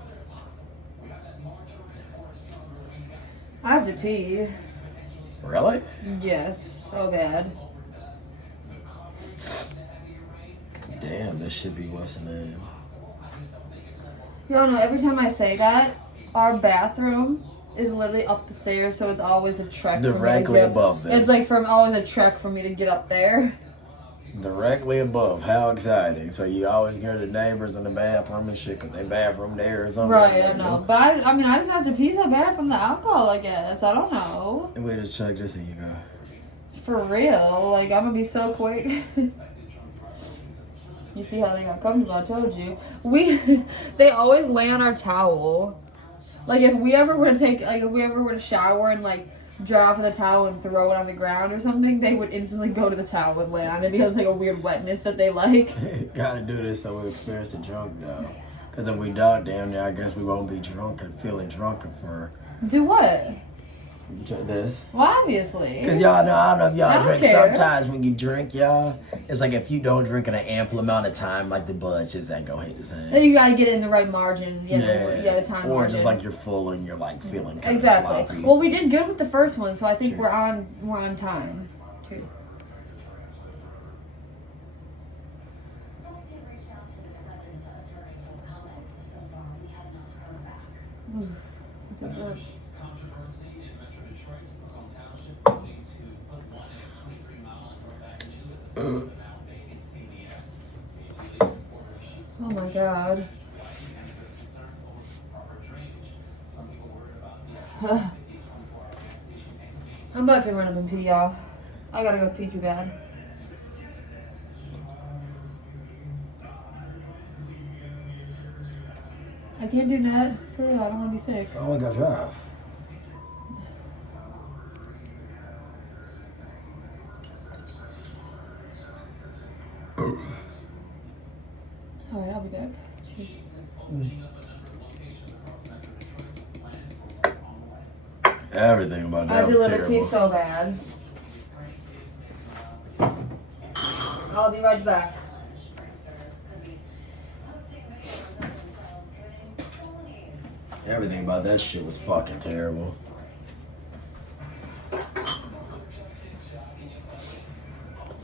I have to pee. Really? Yes, so bad. Damn, this should be what's the name. Y'all know, every time I say that, our bathroom is literally up the stairs, so it's always a trek. Directly above this. It's like always a trek for me to get up there. Directly above. How exciting. So you always hear the neighbors in the bathroom and shit because they bathroom there or something. Right, I know. But I mean, I just have to pee so bad from the alcohol, I guess. I don't know. Wait to check this and you go. For real. Like, I'm gonna be so quick. You see how they got comfortable, I told you. They always lay on our towel. Like, if we ever were to shower and, like, dry off of the towel and throw it on the ground or something, they would instantly go to the towel and lay on it because, like, a weird wetness that they like. Gotta do this so we experience the drunk, though. Because if we don't, damn near, I guess we won't be drunk and feeling drunker for... Do what? This. Well, obviously. Because y'all know, I don't know if y'all drink. care. Sometimes when you drink, y'all, it's like if you don't drink in an ample amount of time, like the buzz just ain't gonna hit the same. You gotta get it in the right margin. The time or margin. just like you're full and you're like feeling kind exactly. of sloppy. Well, we did good with the first one, so I think we're on time. Too. Oh my god. I'm about to run up and pee, y'all. I gotta go pee too bad. I can't do that. For real, I don't want to be sick. Oh my god. Alright, I'll be back. Everything about that I was delivered terrible. pee so bad. I'll be right back. Everything about that shit was fucking terrible.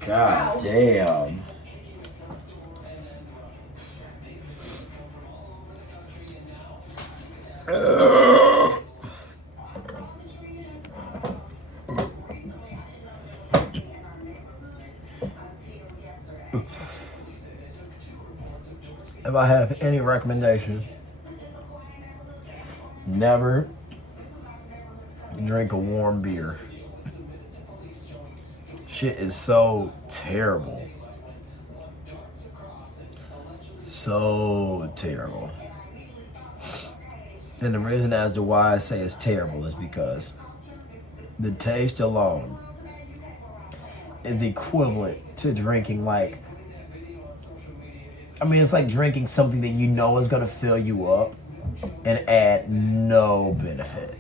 God damn. If I have any recommendation, never drink a warm beer. Shit is so terrible. So terrible. And the reason as to why I say it's terrible is because the taste alone is equivalent to drinking it's like drinking something that you know is gonna fill you up and add no benefit.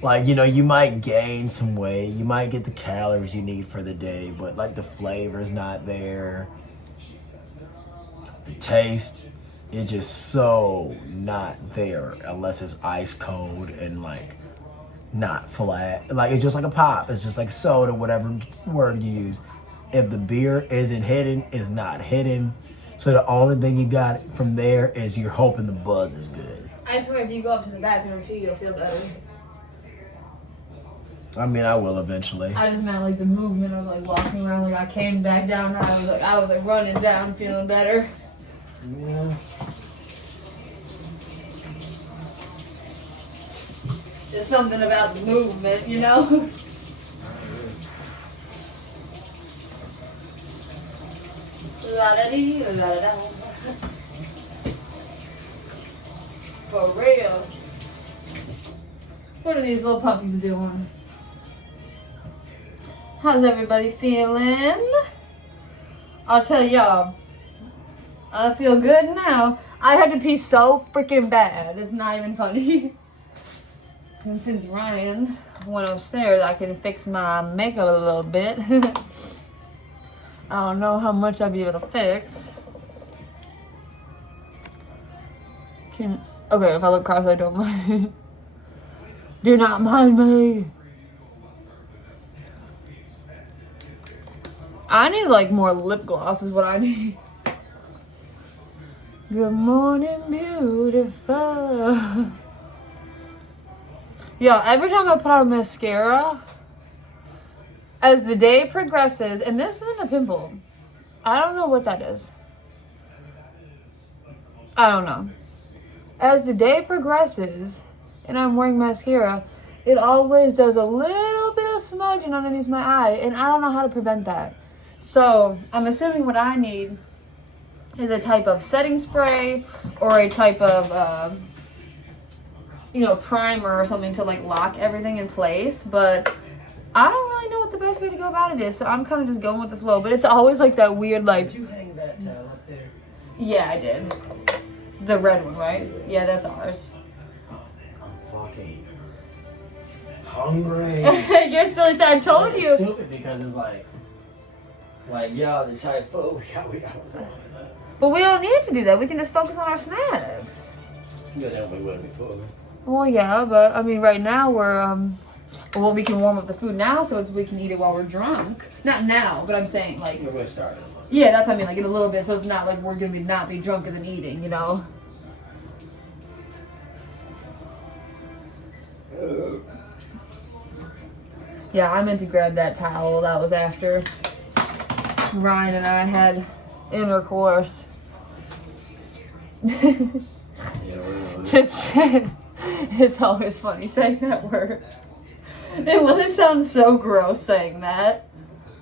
Like, you might gain some weight, you might get the calories you need for the day, but like the flavor's not there. The taste is just so not there unless it's ice cold and like not flat. Like it's just like a pop. It's just like soda, whatever word you use. If the beer isn't hidden, it's not hidden. So the only thing you got from there is you're hoping the buzz is good. I swear if you go up to the bathroom and pee, you'll feel better. I mean, I will eventually. I just meant like the movement of like walking around. Like I came back down. I was like running down, feeling better. Yeah. There's something about the movement, you know. La-da-dee, la-da-da. For real. What are these little puppies doing? How's everybody feeling? I'll tell y'all. I feel good now. I had to pee so freaking bad. It's not even funny. And since Ryan went upstairs, I can fix my makeup a little bit. I don't know how much I'll be able to fix. Okay, if I look cross-eyed, don't mind. Do not mind me. I need like more lip gloss is what I need. Good morning, beautiful. Yo, every time I put on mascara, as the day progresses, and this isn't a pimple. I don't know what that is. I don't know. As the day progresses, and I'm wearing mascara, it always does a little bit of smudging underneath my eye, and I don't know how to prevent that. So, I'm assuming what I need is a type of setting spray, or a type of, primer or something to like lock everything in place, but I don't really know what the best way to go about it is, so I'm kind of just going with the flow, but it's always like that weird like... Did you hang that towel up there? Yeah, I did. The red one, right? Yeah, that's ours. I'm fucking hungry. You're silly, so I told It's you. stupid because it's like yo, the type food we got. But we don't need to do that. We can just focus on our snacks. Yeah, that we would before. Well, yeah, but I mean, right now we're we can warm up the food now, so we can eat it while we're drunk. Not now, but I'm saying like. We're starting. Yeah, that's what I mean. Like in a little bit, so it's not like we're gonna not be drunker than eating, you know. Yeah, I meant to grab that towel. That was after Ryan and I had intercourse. Just, it's always funny saying that word. It literally sounds so gross saying that.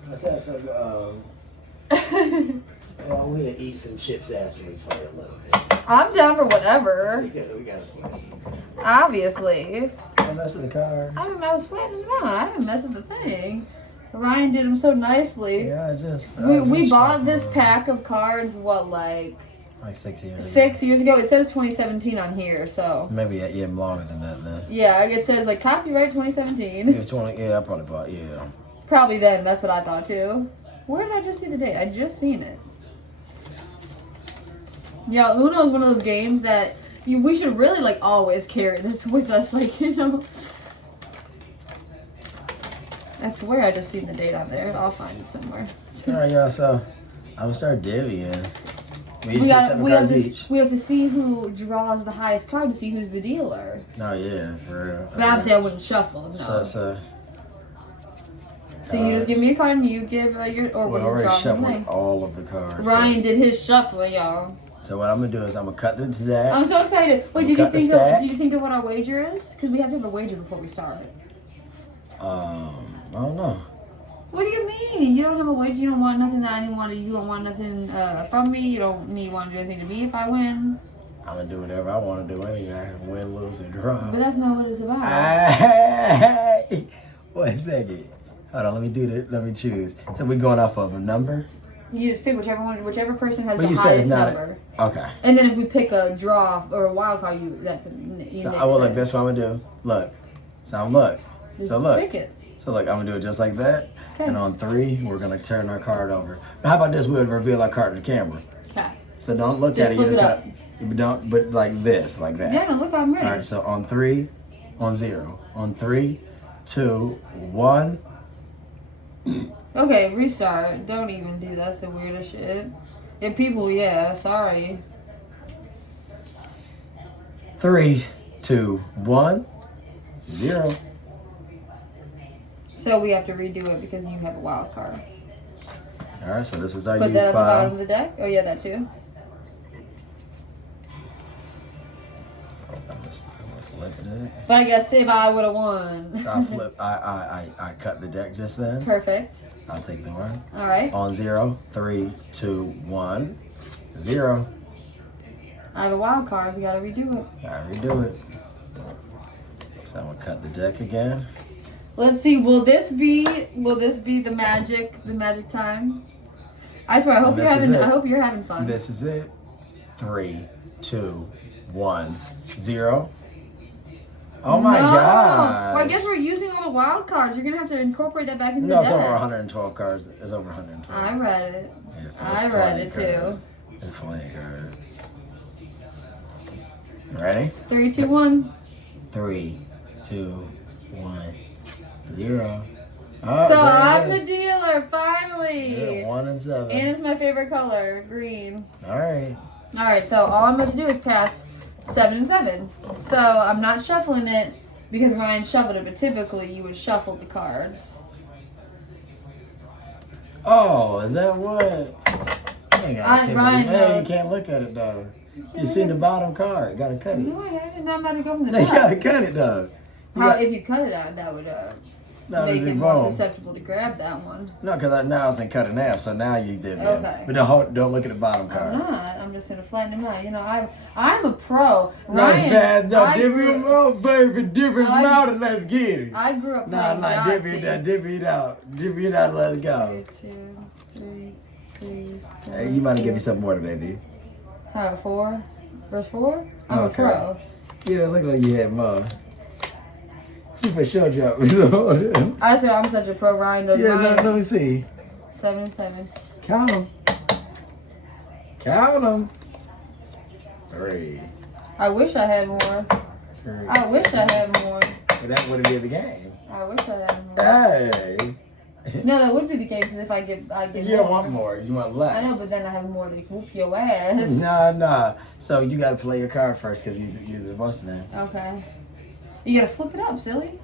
Let's have some, well, we'll eat some chips after we play a little bit. I'm down for whatever. We gotta play. Obviously. Don't mess with the car. I was flattening them out. I haven't messed with the thing. Ryan did them so nicely. Yeah, We bought this pack of cards, like 6 years ago. 6 years ago. It says 2017 on here, so. Maybe longer than that then. Yeah, it says like copyright 2017. Yeah, 20, I probably bought, Probably then, that's what I thought too. Where did I just see the date? I just seen it. Yeah, Uno is one of those games that we should really like always carry this with us, like, you know. I swear I just seen the date on there. I'll find it somewhere. Alright, y'all, so I'm gonna start divvying. We have to see who draws the highest card to see who's the dealer. No, yeah, for real. But obviously I wouldn't shuffle, no. So you just give me a card and you give your... Or we already shuffled all of the cards. Ryan did his shuffling, y'all. So what I'm gonna do is I'm gonna cut the deck. I'm so excited. Wait, do you think of what our wager is? Because we have to have a wager before we start. I don't know. What do you mean? You don't have a wager? You don't want nothing that I didn't want? You don't want nothing from me? You don't want to do anything to me if I win? I'm gonna do whatever I want to do anyway. Win, lose, or draw. But that's not what it's about. Hey, 1 second. Hold on, let me choose. So we're going off of a number? You just pick whichever person has but the highest number. Okay. And then if we pick a draw or a wild card, So I will look. That's what I'm gonna do. Look. So look. Just so look. Pick it. So look, I'm gonna do it just like that. Okay. And on 3, we're gonna turn our card over. Now, how about this? We'll reveal our card to the camera. Okay. So don't look Just at it. You flip just it up. don't. But like this, like that. Yeah, no, look, I'm ready. All right. So on 3, on 0, on 3, 2, 1. Okay, restart. Don't even do that. That's the weirdest shit. Yeah, people, yeah, sorry. 3, 2, 1, 0. So we have to redo it because you have a wild card. All right, so this is our Put youth that at the bottom pile. of the deck? Oh, yeah, that too. I'm gonna flip it. But I guess if I would have won. I flip. I cut the deck just then. Perfect. I'll take the one. All right. On 0, 3, 2, 1, 0. I have a wild card. We gotta redo it. I redo it. So I'm gonna cut the deck again. Let's see. Will this be the magic time? I swear. I hope you're having fun. This is it. 3, 2, 1, 0. Oh my no. god. Well, I guess we're using all the wild cards. You're gonna have to incorporate that back into No, the it's deck. over 112 cards. It's over 112. I read it. Yeah, so I it's read it plenty too. cards. It's plenty of cards. Ready? 3, 2, 1. 3, 2, 1, 0. Oh, So there it I'm is. the dealer, finally. Yeah, 1 and 7. And it's my favorite color, green. All right. All right, so all I'm going to do is pass 7 and 7. So I'm not shuffling it because Ryan shuffled it, but typically you would shuffle the cards. Oh, is that what? Ryan You knows. can't look at it though. You see the bottom card. Gotta cut it. No, I haven't. I'm about to go from the No, you top. gotta cut it though. If you cut it out, that would make it more boom. susceptible to grab that one. No, because now it's in cut in half, so now you did it. Okay. But don't look at the bottom card. I'm not. I'm just gonna flatten them out. You know, I'm a pro. Right, Ryan, no, I different grew, up, baby, different I- amount, and let's get it. I grew up Nah, playing divvy Yahtzee. it out, divvy it out, let's go. 2, 3, 3, 4. Hey, you might have give me some more, baby. How, 4? Verse 4? I'm Okay. a pro. Yeah, it looked like you had more. You for sure jump. I swear I'm such a pro, Ryan. Yeah, Ryan, let me see. 7 and 7. Count them. Count them. 3. I wish I had more. 3. I wish I had more. But that would have been the game. I wish I had more. Hey. No, that would be the game because if I get You don't more. want more. You want less. I know, but then I have more to whoop your ass. Nah. So you got to play your card first because you the boss now. Okay. You gotta flip it up, silly.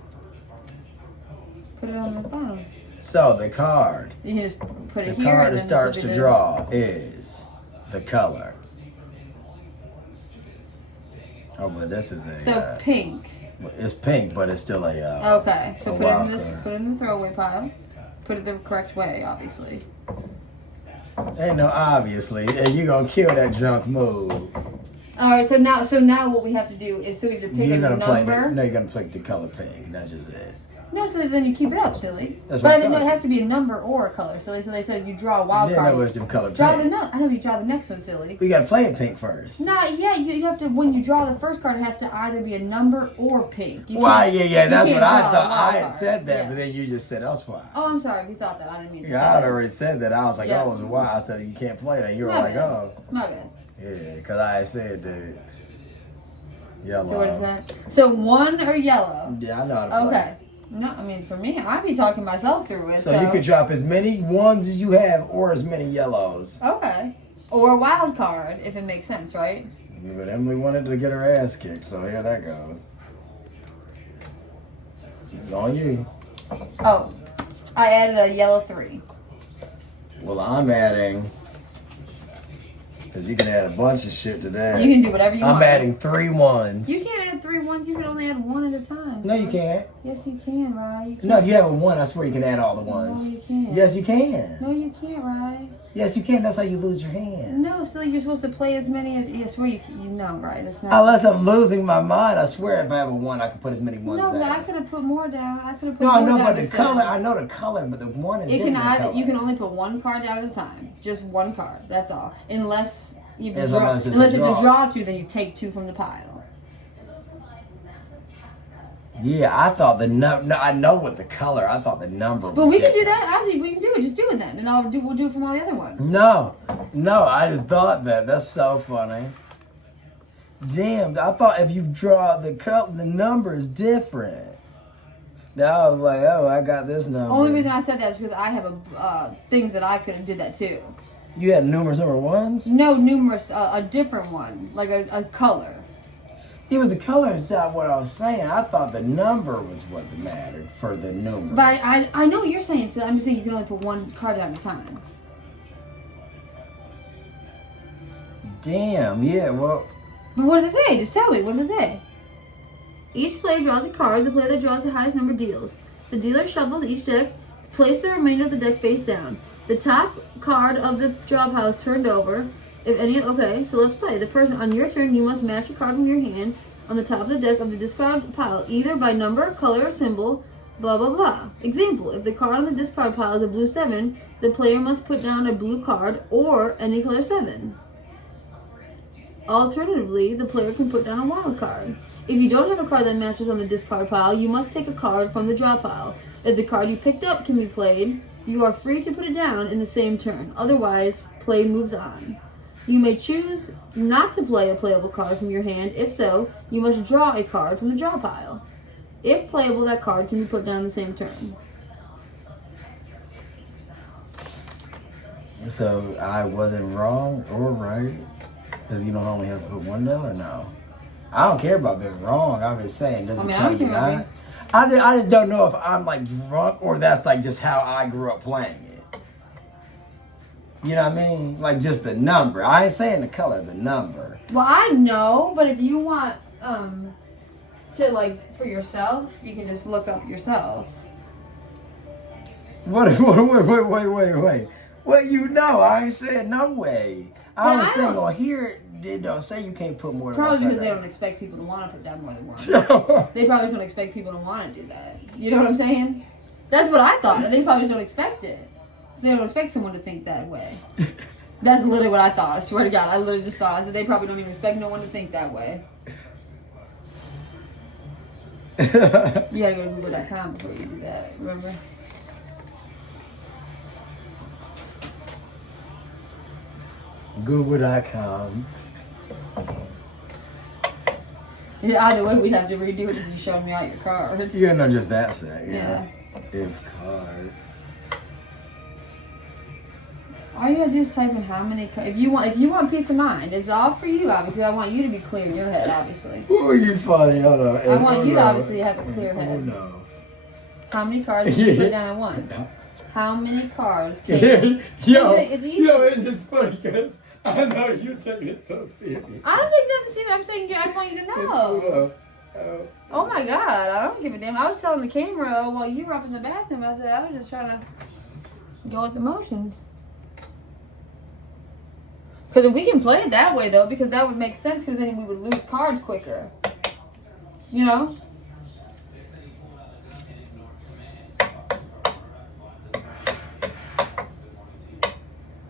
Put it on the bottom. So the card. You can just put it The here. card and that then starts this will to be draw is the color. Oh, but this is a. So pink. It's pink, but it's still a. Okay. So a put it in wild this. card. Put it in the throwaway pile. Put it the correct way, obviously. Ain't no obviously. Yeah, you gonna kill that drunk move. All right. So now what we have to do is we have to pick You're a gonna play. number. No, you're gonna pick the color pink. That's just it. No, so then you keep it up, silly. That's But what I I'm didn't know it telling has to be a number or a color, silly. So they said if you draw a wild Yeah, card, no, it's the color draw pink. I know you draw the next one, silly. We gotta play it pink first. Nah, yeah, you have to, when you draw the first card, it has to either be a number or pink. You Why? can't- Yeah. you That's can't what I draw a thought. wild I had card. said that, Yeah. but then you just said elsewhere. Oh, I'm sorry if you thought that. I didn't mean to Yeah, say I had that. already said that. I was like, Yeah. oh, it was a why. I said you can't play that. You were My like, bad. oh, My bad. yeah, because I had said that. Yellow. So what is that? So 1 or yellow? Yeah, I know how to play. Okay. No, I mean, for me, I'd be talking myself through it. So you could drop as many ones as you have, or as many yellows. Okay. Or a wild card, if it makes sense, right? But Emily wanted to get her ass kicked, so here that goes. It's on you. Oh, I added a yellow 3. Well, I'm adding, because you can add a bunch of shit to that. You can do whatever you want. I'm adding 3 ones. You can't add 3 ones. You can only add 1 at a time. No, you can't. Yes, you can, Rye. You can. No, you have a 1. I swear you can add all the ones. No, you can't. Yes, you can. No, you can't, Rye. Yes, you can. That's how you lose your hand. No, still, you're supposed to play as many. Yes, where you know, right? That's not. Unless I'm losing my mind, I swear if I have a 1, I can put as many ones No, down. I could have put more down. I could have put No, more I know, down but the instead. color, I know the color, but the 1 is It can different either color. you can only put 1 card down at a time, just 1 card. That's all. Unless you As draw, long as it's a unless if you draw. draw 2, then you take 2 from the pile. Yeah, I thought no, I know what the color. I thought the number. But was we can do different. that. Obviously, we can do it. Just do it then, and we'll do it from all the other ones. No, I just thought that. That's so funny. Damn, I thought if you draw the number is different. Now I was like, oh, I got this number. Only reason I said that is because I have things that I could have did that too. You had numerous number 1s? No, numerous, a different one, like a color. Yeah, but the color is not what I was saying. I thought the number was what mattered for the numerous. But I know what you're saying, so I'm just saying you can only put 1 card down at a time. Damn, yeah, well. But what does it say? Just tell me. What does it say? Each player draws a card. The player that draws the highest number deals. The dealer shuffles each deck. Place the remainder of the deck face down. The top card of the draw pile is turned over. If any, okay, so let's play. The person on your turn, you must match a card from your hand on the top of the deck of the discard pile, either by number, color, or symbol. Blah blah blah. Example: if the card on the discard pile is a blue 7, the player must put down a blue card or any color 7. Alternatively, the player can put down a wild card. If you don't have a card that matches on the discard pile, you must take a card from the draw pile. If the card you picked up can be played, you are free to put it down in the same turn. Otherwise, play moves on. You may choose not to play a playable card from your hand. If so, you must draw a card from the draw pile. If playable, that card can be put down in the same turn. So I wasn't wrong or right? Because you don't only have to put one down, or no? I don't care about being wrong. I'm just saying. Does it I tell don't you care about not? I just don't know if I'm like drunk or that's like just how I grew up playing it. You know what I mean? Like just the number. I ain't saying the color, the number. Well, I know, but if you want to like for yourself, you can just look up yourself. Wait. Well, you know, I ain't saying no way. I was saying on here, they don't say you can't put more than Probably one because they card don't expect people to want to put down more than one. down. They probably just don't expect people to want to do that. You know what I'm saying? That's what I thought. They probably just don't expect it. So they don't expect someone to think that way. That's literally what I thought. I swear to God. I literally just thought. I said they probably don't even expect no one to think that way. You gotta go to Google.com before you do that. Remember? Google.com. Either way, we'd have to redo it if you showed me out your cards. You know, just that set. Yeah. If card. All you gotta do is type in how many cards. If you want peace of mind, it's all for you. Obviously, I want you to be clear in your head. Obviously. Oh, you funny. Hold on. I want you to obviously have a clear head. Oh no. How many cards can you put down at once? How many cards can you... it's easy. It's funny because I know you're taking it so serious. I don't think nothing serious. I'm saying I want you to know. Oh my God, I don't give a damn. I was telling the camera while you were up in the bathroom. I said I was just trying to go with the motion. Because we can play it that way though, because that would make sense. Because then we would lose cards quicker. You know.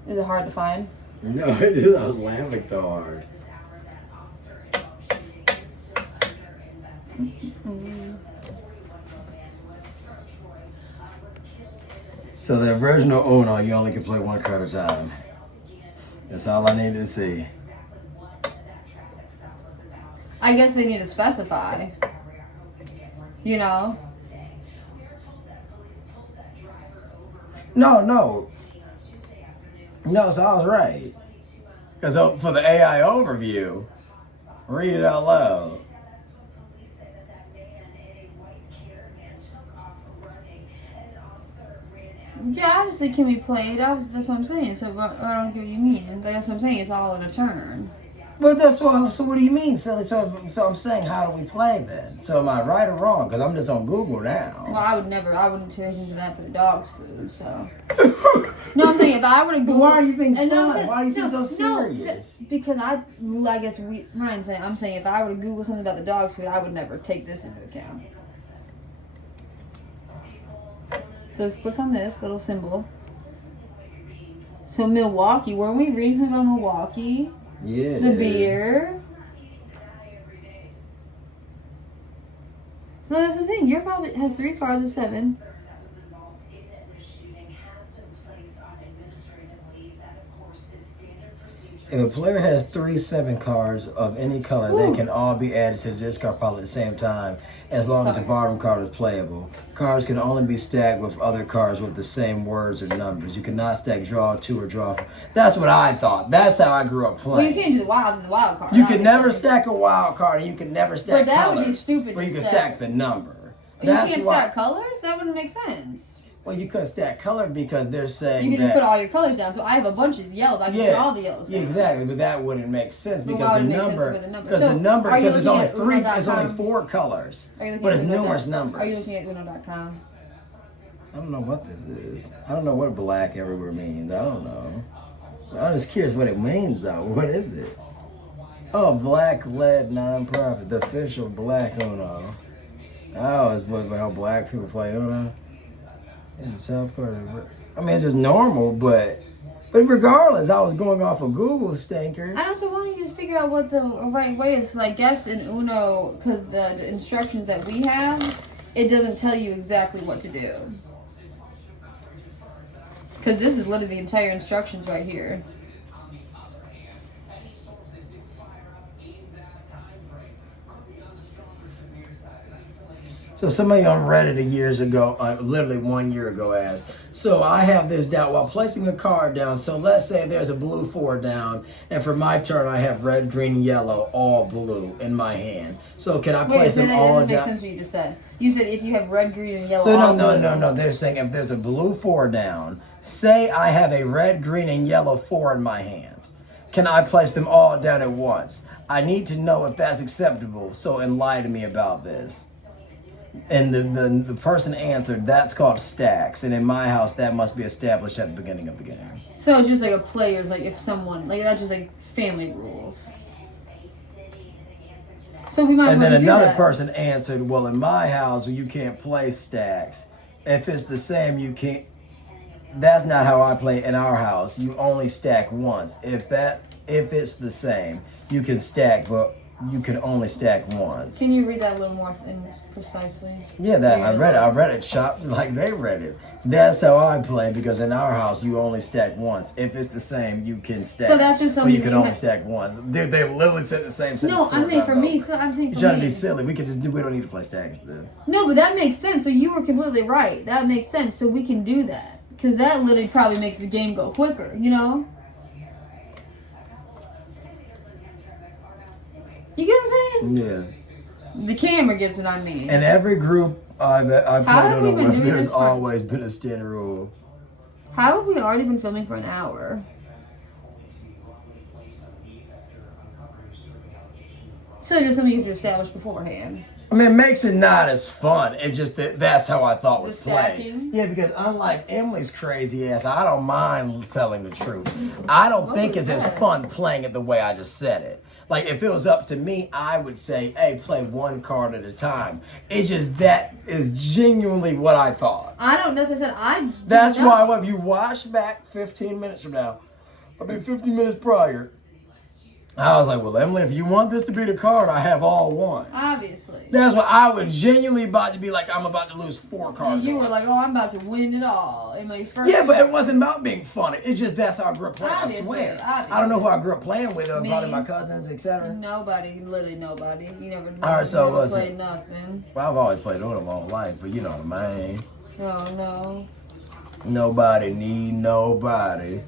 Is it hard to find? No, it is. I was laughing so hard. So the original Uno, you only can play one card at a time. That's all I needed to see. I guess they need to specify. You know? No, so I was right. Because for the AI overview, read it out loud. Yeah, obviously it can be played. Obviously, that's what I'm saying. So I don't get what you mean. That's what I'm saying. It's all in a turn. But that's what. So what do you mean, silly? So I'm saying, how do we play then? So am I right or wrong? Because I'm just on Google now. Well, I wouldn't turn into that for the dog's food. So. No, I'm saying if I were to Google. Why are you being fun? Saying, Why are you being so serious? No, because I guess Ryan's saying. I'm saying if I were to Google something about the dog's food, I would never take this into account. So let's click on this little symbol. So Milwaukee, weren't we reading something about Milwaukee? Yeah. The beer. So that's what I'm saying. Your mom has 3 cards of 7. If a player has 3 7 cards of any color, they can all be added to the discard pile at the same time, as long as the bottom card is playable. Cards can only be stacked with other cards with the same words or numbers. You cannot stack draw 2 or draw 4. That's what I thought. That's how I grew up playing. Well, you can't do the wild card. You can never stack a wild card, and you can never stack But that colors. would be stupid. But to you can stack. stack the number. You can't stack colors? That wouldn't make sense. Well, you couldn't stack color because they're saying You can that, just put all your colors down. So I have a bunch of yellows. I can put all the yellows down. Yeah, exactly, but that wouldn't make sense But because why the would it make sense number, with the number? because So, the number, are you because it's only looking at 3, it's only Uno.com? 4 colors, Are you looking but at it's Uno.com? numerous numbers. Are you looking at Uno.com? I don't know what this is. I don't know what black everywhere means. I don't know. I'm just curious what it means though. What is it? Oh, black-led nonprofit, the official Black Uno. Oh, it's what how black people play Uno. In South Korea. I mean, it's just normal, but regardless, I was going off of Google stinker. I don't know, so why don't you just figure out what the right way is? Because I guess in Uno, because the instructions that we have, it doesn't tell you exactly what to do. Because this is literally the entire instructions right here. So somebody on Reddit years ago, literally 1 year ago, asked, so I have this down while placing a card down. So let's say there's a blue 4 down, and for my turn I have red, green, yellow, all blue in my hand. So can I place them all down? That doesn't make sense what you just said. You said if you have red, green, and yellow. So no. They're saying if there's a blue 4 down, say I have a red, green, and yellow 4 in my hand. Can I place them all down at once? I need to know if that's acceptable. So enlighten me about this. And the person answered, that's called stacks. And in my house, that must be established at the beginning of the game. So just like a player's, like if someone, like that's just like family rules. So we might. And then another person answered, well, in my house, you can't play stacks. If it's the same, you can't. That's not how I play in our house. You only stack once. If it's the same, you can stack, but you can only stack once. Can you read that a little more precisely? Yeah, I read it chopped like they read it. That's how I play, because in our house you only stack once. If it's the same, you can stack. So that's just something but you can only stack once. Dude, they literally said the same sentence. No, I'm saying for me. So I'm saying for me. You're trying to be silly. We don't need to play stacks then. No, but that makes sense. So you were completely right. That makes sense. So we can do that. Because that literally probably makes the game go quicker, you know? You get what I'm saying? Yeah. The camera gets what I mean. In every group I played on, there's for... always been a standard rule. How have we already been filming for an hour? So just something you have to establish beforehand. I mean, it makes it not as fun. It's just that's how I thought was played. Yeah, because unlike Emily's crazy ass, I don't mind telling the truth. I don't think it's as fun playing it the way I just said it. Like, if it was up to me, I would say, hey, play one card at a time. It's just that is genuinely what I thought. I don't necessarily said That's why if you watch back 15 minutes from now, 15 minutes prior, I was like, well, Emily, if you want this to be the card, I have all one. Obviously. That's what I would genuinely about to be like, I'm about to lose 4 cards. You were like, oh, I'm about to win it all in my first. Yeah, but it wasn't about being funny. It's just that's how I grew up playing. Obviously, I swear. Obviously. I don't know who I grew up playing with, probably my cousins, etc. Nobody, literally nobody. You never, played nothing. Well, I've always played Uno my whole life, but you know what I mean. Oh, no. Nobody need nobody.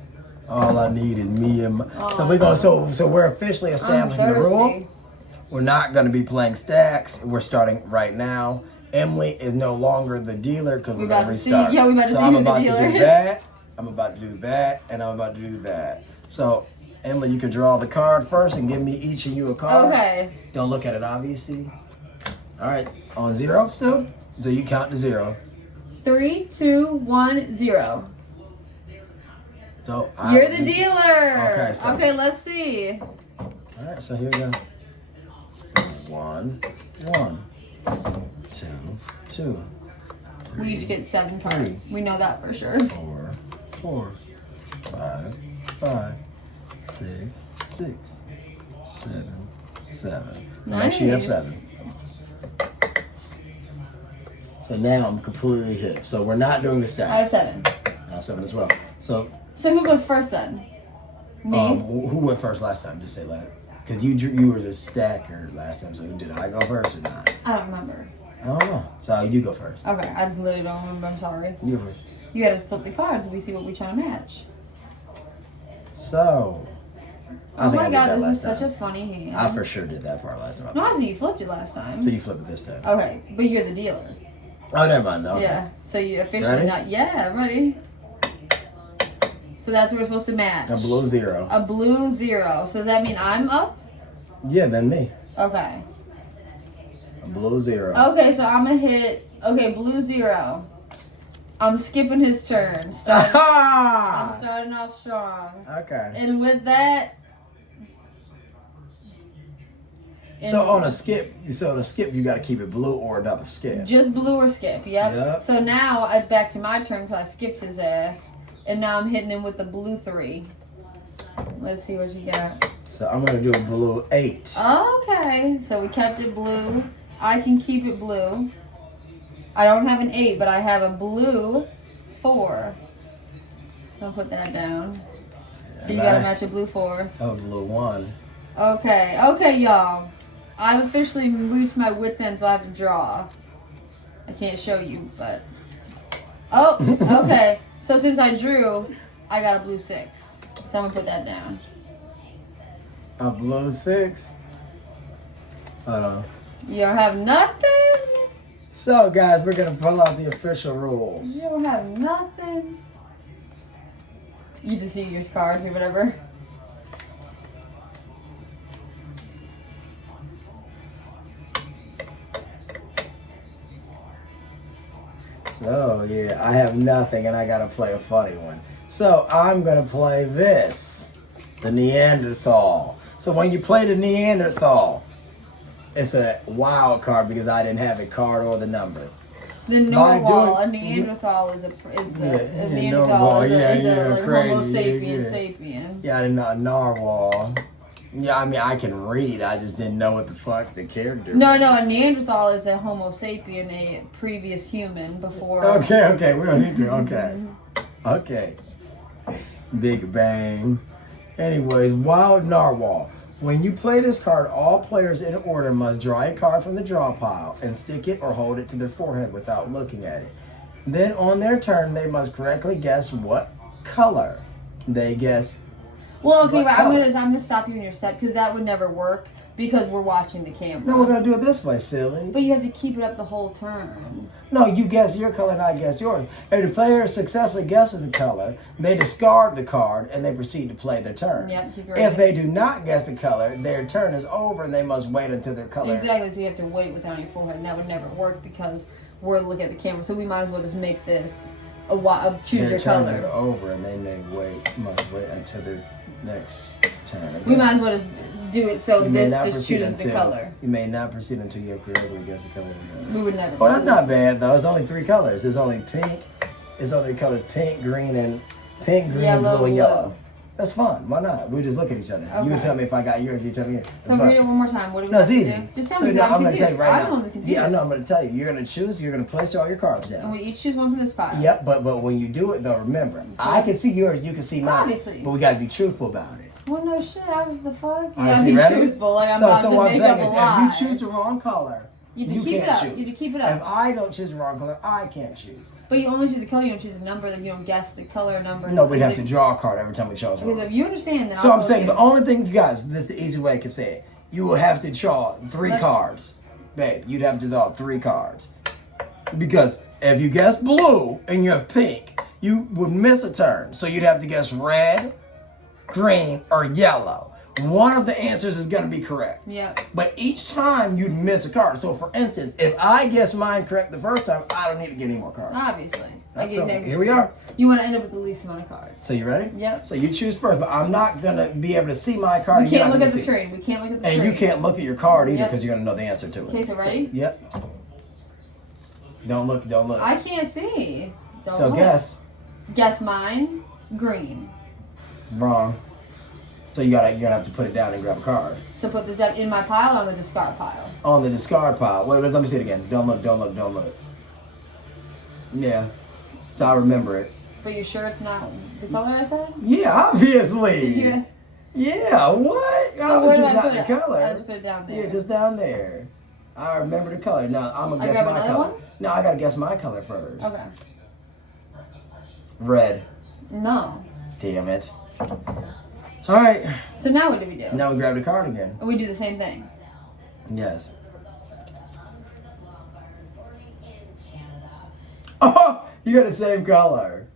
All I need is me and my... So we're going. So we're officially establishing the rule. We're not going to be playing stacks. We're starting right now. Emily is no longer the dealer because we're going to restart. Yeah, we're about to see who the dealer is. To do that. I'm about to do that, and I'm about to do that. So, Emily, you can draw the card first and give me each of you a card. Okay. Don't look at it, obviously. All right, on 0 still. So you count to 0. 3, 2, 1, 0. So you're the dealer. Okay, okay, let's see. All right, so here we go. 1, 1, 2, 2. We each get 7 cards. We know that for sure. 4, 4, 5, 5, 6, 6, 7, 7. Nice. Make sure you have 7. So now I'm completely hit. So we're not doing the stack. I have 7. I have 7 as well. So who goes first then? Me? Who went first last time? Just say last. Because you were the stacker last time. So did I go first or not? I don't remember. I don't know. So you go first. Okay, I just literally don't remember. I'm sorry. You go first. You gotta flip the cards so we see what we're trying to match. So. Oh my god, this is such a funny hand. I for sure did that part last time. No, I see you flipped it last time. So you flipped it this time. Okay, but you're the dealer. Oh, never mind. Okay. Yeah, so you officially ready? not. Yeah, I'm ready. So that's what we're supposed to match. A blue 0. A blue 0. So does that mean I'm up? Yeah, then me. Okay. A blue 0. Okay, so I'm gonna hit. Okay, blue 0. I'm skipping his turn. I'm starting off strong. Okay. And with that, So on a skip, you got to keep it blue or another skip. Just blue or skip, yep. So now it's back to my turn because I skipped his ass. And now I'm hitting him with the blue 3. Let's see what you got. So I'm going to do a blue 8. Okay. So we kept it blue. I can keep it blue. I don't have an 8, but I have a blue 4. I'll put that down. So you got to match a blue 4. Oh, blue 1. Okay, y'all. I've officially reached my wit's end, so I have to draw. I can't show you, but... Oh, okay. So since I drew, I got a blue 6. So I'm going to put that down. A blue 6? Hold on. You don't have nothing? So, guys, we're going to pull out the official rules. You don't have nothing? You just see your cards or whatever? So, yeah, I have nothing, and I got to play a funny one. So, I'm going to play this, the Neanderthal. So, when you play the Neanderthal, it's a wild card because I didn't have a card or the number. The Narwhal, a Neanderthal is a Neanderthal is a Homo sapien sapien. Yeah, I didn't know a Narwhal. Yeah, I mean, I can read. I just didn't know what the fuck the character was. No, a Neanderthal is a Homo sapien, a previous human before. Okay, we don't need to. Okay. Big Bang. Anyways, Wild Narwhal. When you play this card, all players in order must draw a card from the draw pile and stick it or hold it to their forehead without looking at it. Then on their turn, they must correctly guess what color they guess. Well, okay, but I'm gonna stop you in your step because that would never work because we're watching the camera. No, we're gonna do it this way, silly. But you have to keep it up the whole turn. No, you guess your color and I guess yours. If the player successfully guesses the color, they discard the card and they proceed to play their turn. Yep, keep it right. If they do not guess the color, their turn is over and they must wait until their color. Exactly, so you have to wait without your forehead, and that would never work because we're looking at the camera. So we might as well just make this choose your color. Their turn is over and they must wait until their next turn. We might as well just do it so this just chooses until, the color. You may not proceed until you have correctly guessed the color. We would never. Oh, that's not bad though. It's only 3 colors. There's only pink. It's only colors pink, green, blue, and yellow. That's fun. Why not? We just look at each other. Okay. You tell me if I got yours. You tell me. So read it one more time. What do we No, it's have to easy. do? Just tell so me. I'm going to tell you right now. I'm confused. Yeah, I know. I'm going to tell you. You're going to choose. You're going to place all your cards down. And we each choose one from this pile. Yep, but when you do it though, remember, I can see yours. You can see mine. Obviously. But we got to be truthful about it. Well, no shit. I was the fuck. You All right, gotta be ready? truthful. Like I'm about to make up a lie. If you choose the wrong color, you have to keep it up. choose. You have to keep it up. If I don't choose the wrong color, I can't choose. But you only choose the color. You don't choose the number. That you don't guess the color number. No, we'd have to draw a card every time we chose Because wrong. if you understand, then So I'll I'm saying the only thing, you guys, this is the easy way I can say it. You will have to draw 3 cards. Babe, you'd have to draw 3 cards. Because if you guess blue and you have pink, you would miss a turn. So you'd have to guess red, green, or yellow. One of the answers is going to be correct. Yeah. But each time you'd miss a card. So for instance, if I guess mine correct the first time, I don't need to get any more cards. Obviously. So here we are. You want to end up with the least amount of cards. So you ready? Yep. So you choose first, but I'm not going to be able to see my card. We can't look at the screen. We can't look at the screen. And you can't look at your card either because you're going to know the answer to it. Okay, so ready? Yep. Don't look. I can't see. So guess. Guess mine. Green. Wrong. So you're gonna have to put it down and grab a card. So put this down in my pile or on the discard pile? On the discard pile. Wait, let me see it again. Don't look. Yeah. So I remember it. But you're sure it's not the color I said? Yeah, obviously. Did you? Yeah, what? So where do I not put the it? color. I just put it down there. Yeah, just down there. I remember the color. Now I'm gonna guess grab my another color. one? No, I gotta guess my color first. Okay. Red. No. Damn it. All right. So now what do we do? Now we grab the card again. We do the same thing. Yes. Oh, you got the same color.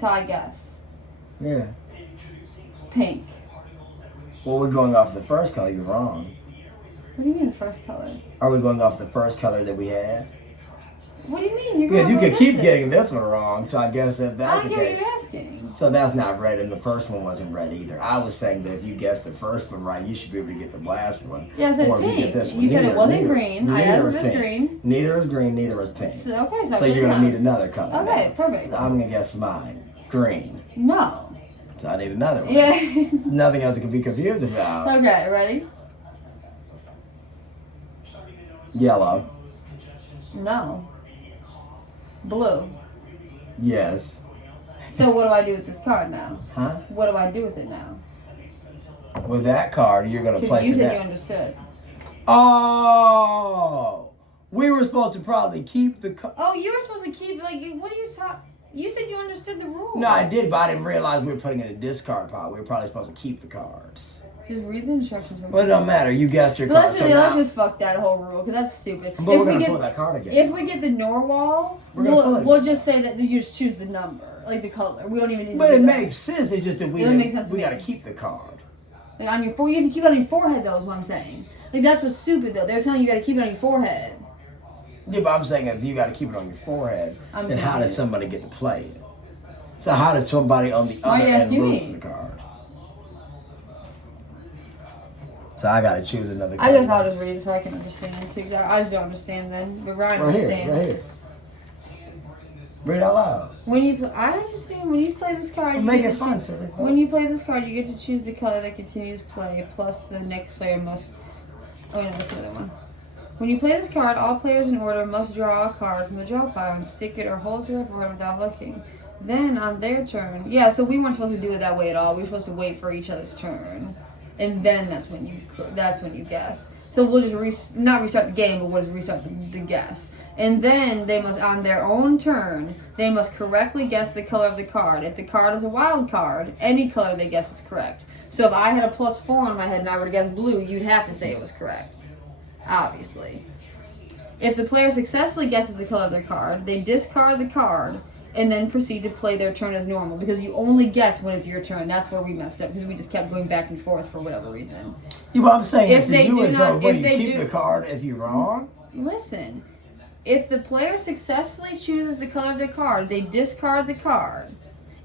So I guess. Yeah. Pink. Well, we're going off the first color. You're wrong. What do you mean the first color? Are we going off the first color that we had? What do you mean? You're Because you gonna could keep this. getting this one wrong, so I guess if I that's don't the get what case. you're asking. So that's not red, and the first one wasn't red either. I was saying that if you guessed the first one right, you should be able to get the last one. Yeah, I said Or if pink. get this one. You said it Neither- wasn't neither- green. I neither asked if was it was pink. green. Neither is green, neither is pink. So, okay, so, So you're gonna gonna need another color. Okay, now. perfect. I'm gonna guess mine. Green. No. So I need another one. Yeah. There's nothing else I could be confused about. Okay, ready? Yellow. No. Blue. Yes. So what do I do with this card now? Huh? What do I do with it now? With that card, you're gonna Because place you it said you there. understood. Oh, we were supposed to probably keep the card. Oh, you were supposed to keep, like, what are you talking? You said you understood the rules. No, I did, but I didn't realize we were putting it in a discard pile. We were probably supposed to keep the cards. Just read the instructions. Well, it don't matter. You guessed your card. Let's, So let's now, just fuck that whole rule, because that's stupid. but we're gonna pull that card again. If we get the Norwal, We're gonna pull it we'll again. just say that you just choose the number, like the color. We don't even need to But do it that. makes sense. It's just that we It doesn't make sense to we me. gotta keep the card. Like on your you have to keep it on your forehead, though, is what I'm saying. Like, that's what's stupid, though. They're telling you got to keep it on your forehead. Yeah, but I'm saying if you gotta keep it on your forehead, I'm then how does confused. somebody get to play it? So how does somebody on the Why are other you end asking lose me? the card? So I gotta choose another card. I guess I'll just read it so I can understand too. 'Cause I just don't understand then. But Ryan Right here, understands. right here. Read it out loud. When you I understand when you play this card. Well, you make get it to fun, choose- silly. When you play this card, you get to choose the color that continues play. Plus, the next player must. Oh no, that's the other one. When you play this card, all players in order must draw a card from the draw pile and stick it or hold it up around without looking. Then on their turn, yeah. So we weren't supposed to do it that way at all. We were supposed to wait for each other's turn, and then that's when you guess. So we'll just not restart the game, but we'll just restart the guess. And then they must, on their own turn, they must correctly guess the color of the card. If the card is a wild card, any color they guess is correct. So if I had a +4 in my head and I were to guess blue, you'd have to say it was correct. Obviously. If the player successfully guesses the color of their card, they discard the card and then proceed to play their turn as normal, because you only guess when it's your turn. That's where we messed up, because we just kept going back and forth for whatever reason. Yeah, but I'm saying If if they you do is not- though, what, if you they keep do- the card if you're wrong? Listen, if the player successfully chooses the color of their card, they discard the card.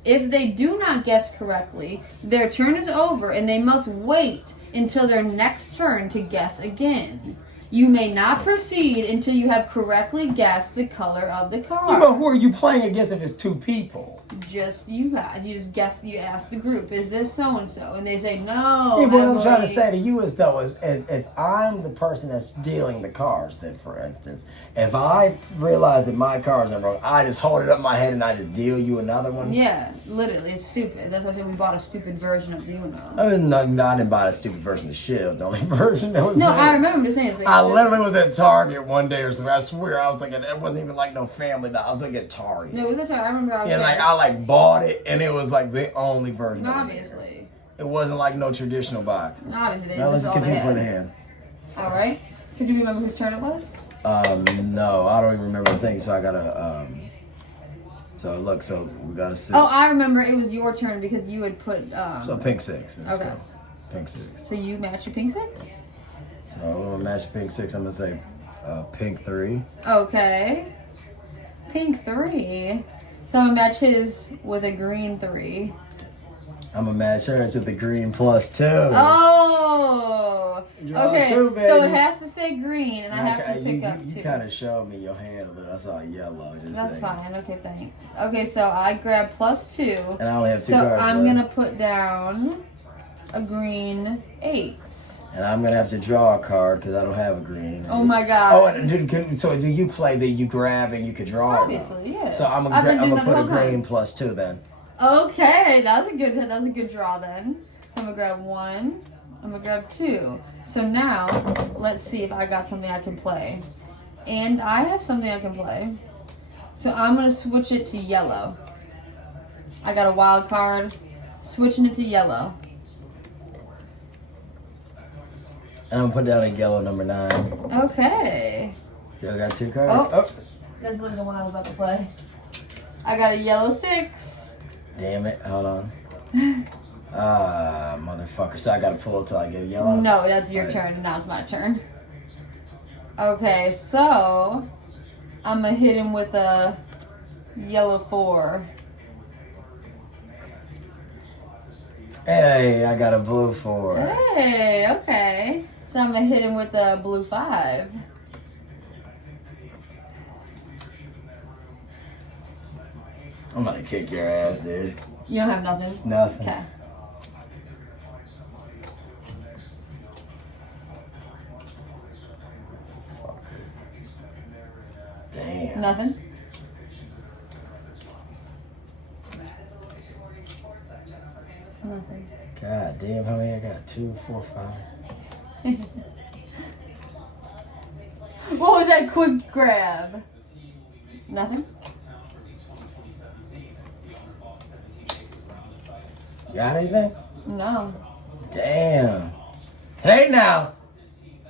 If they do not guess correctly, their turn is over and they must wait until their next turn to guess again. You may not proceed until you have correctly guessed the color of the card. Yeah, but who are you playing against if it's two people? Just you guys. You just guess. You ask the group, "Is this so and so?" And they say, "No." Yeah, but what I'm trying to Emily." say to you is though is if I'm the person that's dealing the cards, then for instance, if I realize that my cards are wrong, I just hold it up my head and I just deal you another one. Yeah, literally, it's stupid. That's why I said we bought a stupid version of the Uno. I mean, no, I didn't buy a stupid version of shit. It was the only version that was No, there. I remember just saying it's like I stupid. literally was at Target one day or something. I swear I was like, it wasn't even like no family. I was like at Target. No, it was a time. I remember I was And like there. I like bought it, and it was like the only version. that was there. Obviously. It wasn't like no traditional box. Obviously, Now this let's is all they continue had. playing the hand. All right. So do you remember whose turn it was? No, I don't even remember the thing. So I gotta So look, so we gotta sit. Oh, I remember it was your turn because you had put. So pink 6. Let's Okay. go. Pink 6. So you match your pink 6. So I'm gonna match pink 6. I'm gonna say pink 3. Okay. Pink 3. So I'm gonna match his with a green 3. I'm gonna match hers with the green +2. Oh. Draw Okay. 2, So it baby. has to say green, and I have to pick up You 2. kind of showed me your hand a little. I saw yellow. Just That's saying. fine. Okay, thanks. Okay, so I grab +2. And I only have 2 So cards I'm left. gonna put down a green 8. And I'm gonna have to draw a card because I don't have a green. Oh my god. Oh, and so do you play that you grab and you could draw? or not? Obviously, yeah. So I'm I've been gonna doing that the put a whole time. green +2 then. Okay, that's a good draw then. So I'm gonna grab 1. I'm gonna grab 2. So now let's see if I got something I can play. And I have something I can play. So I'm gonna switch it to yellow. I got a wild card. Switching it to yellow. And I'm gonna put down a yellow number 9. Okay. Still got 2 cards. Oh. That's literally the one I was about to play. I got a yellow 6. Damn it! Hold on. Motherfucker. So I gotta pull till I get a yellow. No, that's your Right. turn. Now it's my turn. Okay, so I'm gonna hit him with a yellow 4. Hey, I got a blue 4. Hey, okay. So I'm gonna hit him with a blue 5. I'm gonna kick your ass, dude. You don't have nothing? Nothing. Okay. Damn. Nothing? Nothing. God damn, how many I got? 2, 4, 5. What was that quick grab? Nothing? You got anything? No. Damn. Hey now.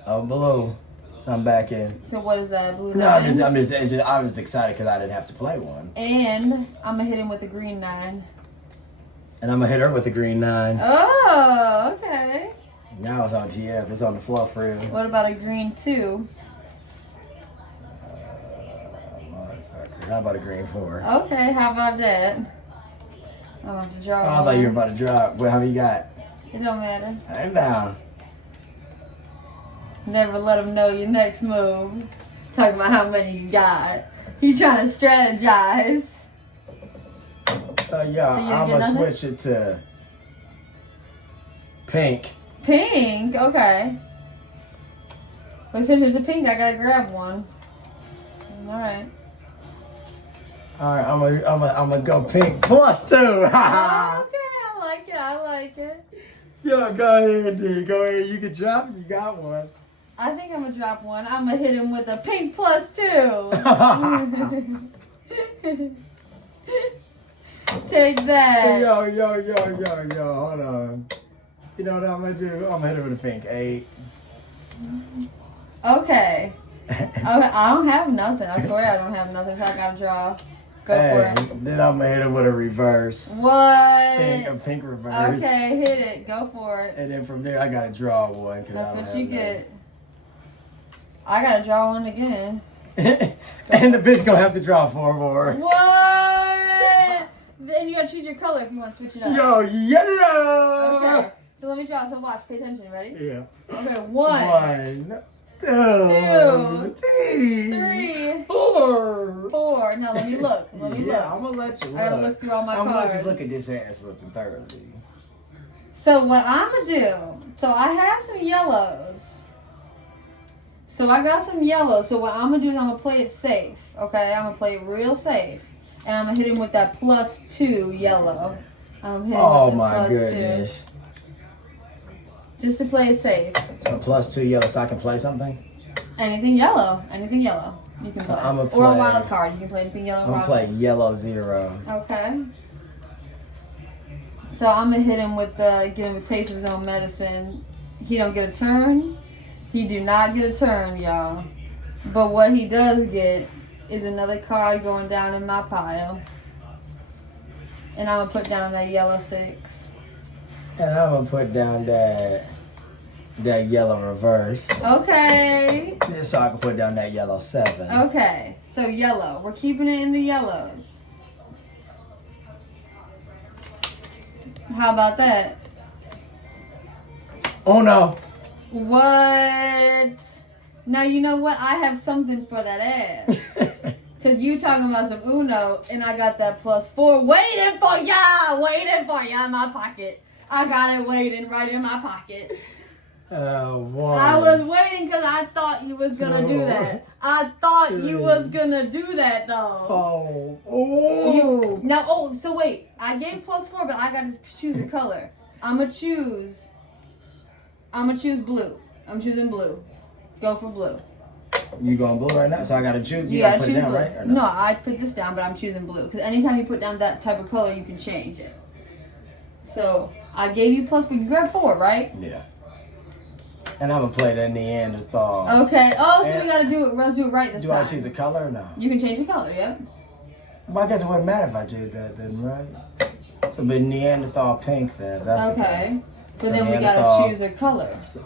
I'm blue. So I'm back in. So what is that? Blue 9? No, I was excited because I didn't have to play one. And I'm gonna hit him with a green 9. And I'm gonna hit her with a green 9. Oh, okay. Now it's on GF. It's on the fluff reel. What about a green 2? Motherfucker. How about a green 4? Okay, how about that? I'm gonna have to draw Oh, I one. thought you were about to drop. Well, how many you got? It don't matter. Hey now. Never let him know your next move. Talking about how many you got. He trying to strategize. So yeah, So you I'm get gonna nothing? switch it to pink. Pink, okay. Well, since it's a pink, I gotta grab one. Alright. All right, I'm gonna go pink plus 2. Okay, I like it, I like it. Yeah, go ahead, dude. Go ahead. You can drop it. You got one. I think I'm gonna drop one. I'm gonna hit him with a pink plus 2. Take that. Yo. Hold on. You know what I'm gonna do? I'm gonna hit her with a pink 8. Okay. I don't have nothing. I swear I don't have nothing, so I gotta draw. Go for it. Then I'm gonna hit her with a reverse. What? A pink reverse. Okay, hit it. Go for it. And then from there, I gotta draw one. That's what you get. I gotta draw one again. And the bitch gonna have to draw 4 more. What? Then you gotta choose your color if you want to switch it up. Yo, yellow. Okay. So let me draw. So watch. Pay attention. Ready? Yeah. Okay. 1, 1, 2, 3, 3, 4. 4. Now let me look. Let me Yeah, look. I'm gonna let you look. I gotta look through all my I'm gonna let cards. you look at this ass whipping thoroughly. So what I'm gonna do? So I have some yellows. So I got some yellows. So what I'm gonna do is I'm gonna play it safe. Okay, I'm gonna play it real safe, and I'm gonna hit him with that plus 2 yellow. I'm gonna hit him Oh with the my plus goodness. 2, just to play it safe. So plus 2 yellow, so I can play something. Anything yellow. Anything yellow. You can So play. I'ma Or a play- wild card. You can play anything yellow. I'm gonna wild play yellow 0. Okay. So I'm gonna hit him with give him a taste of his own medicine. He don't get a turn. He do not get a turn, y'all. But what he does get is another card going down in my pile. And I'm gonna put down that yellow 6. And I'm gonna put down that yellow reverse. Okay. Then so I can put down that yellow 7. Okay. So yellow. We're keeping it in the yellows. How about that? Oh no. What? Now you know what? I have something for that ass. Cause you talking about some Uno, and I got that plus 4 waiting for ya in my pocket. I got it waiting right in my pocket. One. I was waiting because I thought you was gonna do that. I thought you was gonna do that though. Oh. So wait. I gave plus 4, but I gotta choose a color. I'ma choose blue. I'm choosing blue. Go for blue. You going blue right now? So I gotta choose. You gotta gotta put choose it down, blue. right? Or No, I put this down, but I'm choosing blue. Because anytime you put down that type of color, you can change it. So, I gave you plus 4. You grabbed 4, right? Yeah. And I'm gonna play that Neanderthal. Okay. Oh, so And- we gotta do it. Let's do it right this Do time. I choose a color or no? You can change the color, yep. Well, I guess it wouldn't matter if I did that then, right? So, but Neanderthal pink then. If that's the Okay. case. But then we Neanderthal. gotta choose a color. So,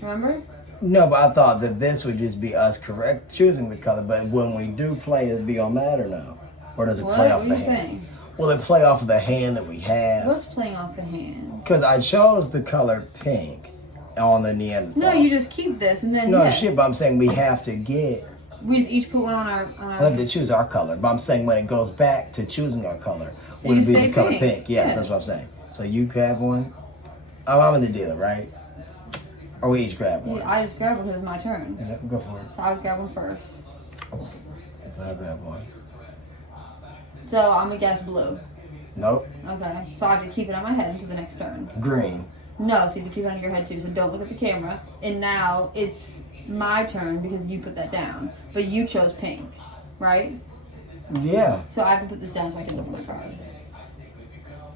Remember? No, but I thought that this would just be us correct choosing the color. But when we do play, it'd be on that or no? Or does it What? play off What the are you hand? saying? Will it play off of the hand that we have? What's playing off the hand? Because I chose the color pink on the Neanderthal. No, you just keep this and then No, yeah. shit, but I'm saying we have to get... We just each put one on our. We have to choose our color. But I'm saying when it goes back to choosing our color, would You it be say the color pink. pink? Yes, Yeah. that's what I'm saying. So you grab one. Oh, I'm in the dealer, right? Or we each grab one. Yeah, I just grab it because it's my turn. Yeah, go for it. So I would grab one first. I'll grab one. So I'm gonna guess blue. Nope. Okay. So I have to keep it on my head until the next turn. Green. No, so you have to keep it on your head too. So don't look at the camera. And now it's my turn because you put that down. But you chose pink, right? Yeah. So I have to put this down so I can look at my card.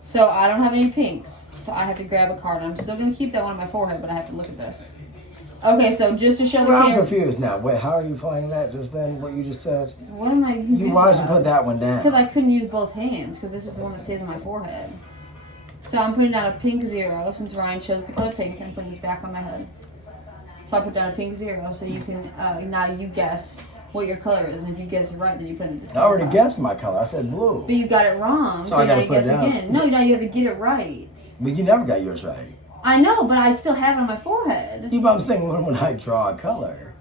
So I don't have any pinks. So I have to grab a card. I'm still gonna keep that one on my forehead, but I have to look at this. Okay, so just to show the Well, I'm camera. confused now. Wait, how are you playing that just then? What you just said? What am I confused Why did you about? put that one down? Because I couldn't use both hands, because this is the one that stays on my forehead. So I'm putting down a pink 0, since Ryan chose the color pink, and I'm putting this back on my head. So I put down a pink 0, so you can, now you guess what your color is, and if you guess it right, then you put it in the I discount already box. guessed my color. I said blue. But you got it wrong, So so I now gotta you put it guess down. again. No, now you have to get it right. But you never got yours right. I know, but I still have it on my forehead. You, but I'm saying when I draw a color,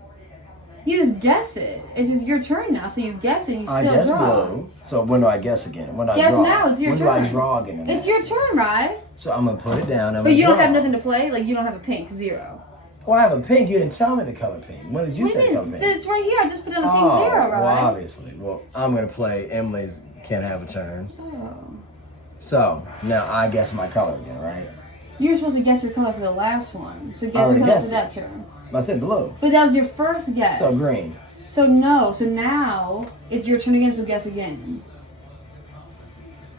You just guess it. It's just your turn now, so you guess it and you I still guess draw. blue. So when do I guess again? When do I Guess draw? now, it's your when do I turn. draw again? It's your turn, right? So I'm gonna put it down. But you don't have nothing to play? Like, you don't have a pink 0. Well, I have a pink. You didn't tell me the color pink. When did you What do say you color mean? pink? It's right here. I just put down a pink 0, right? Well, obviously. Well, I'm gonna play Emily's Can't Have a Turn. Oh. So now I guess my color again, right? You're supposed to guess your color for the last one. So I guess your already color for guessed that turn. I said blue. But that was your first guess. So green. So no. So now it's your turn again, so guess again.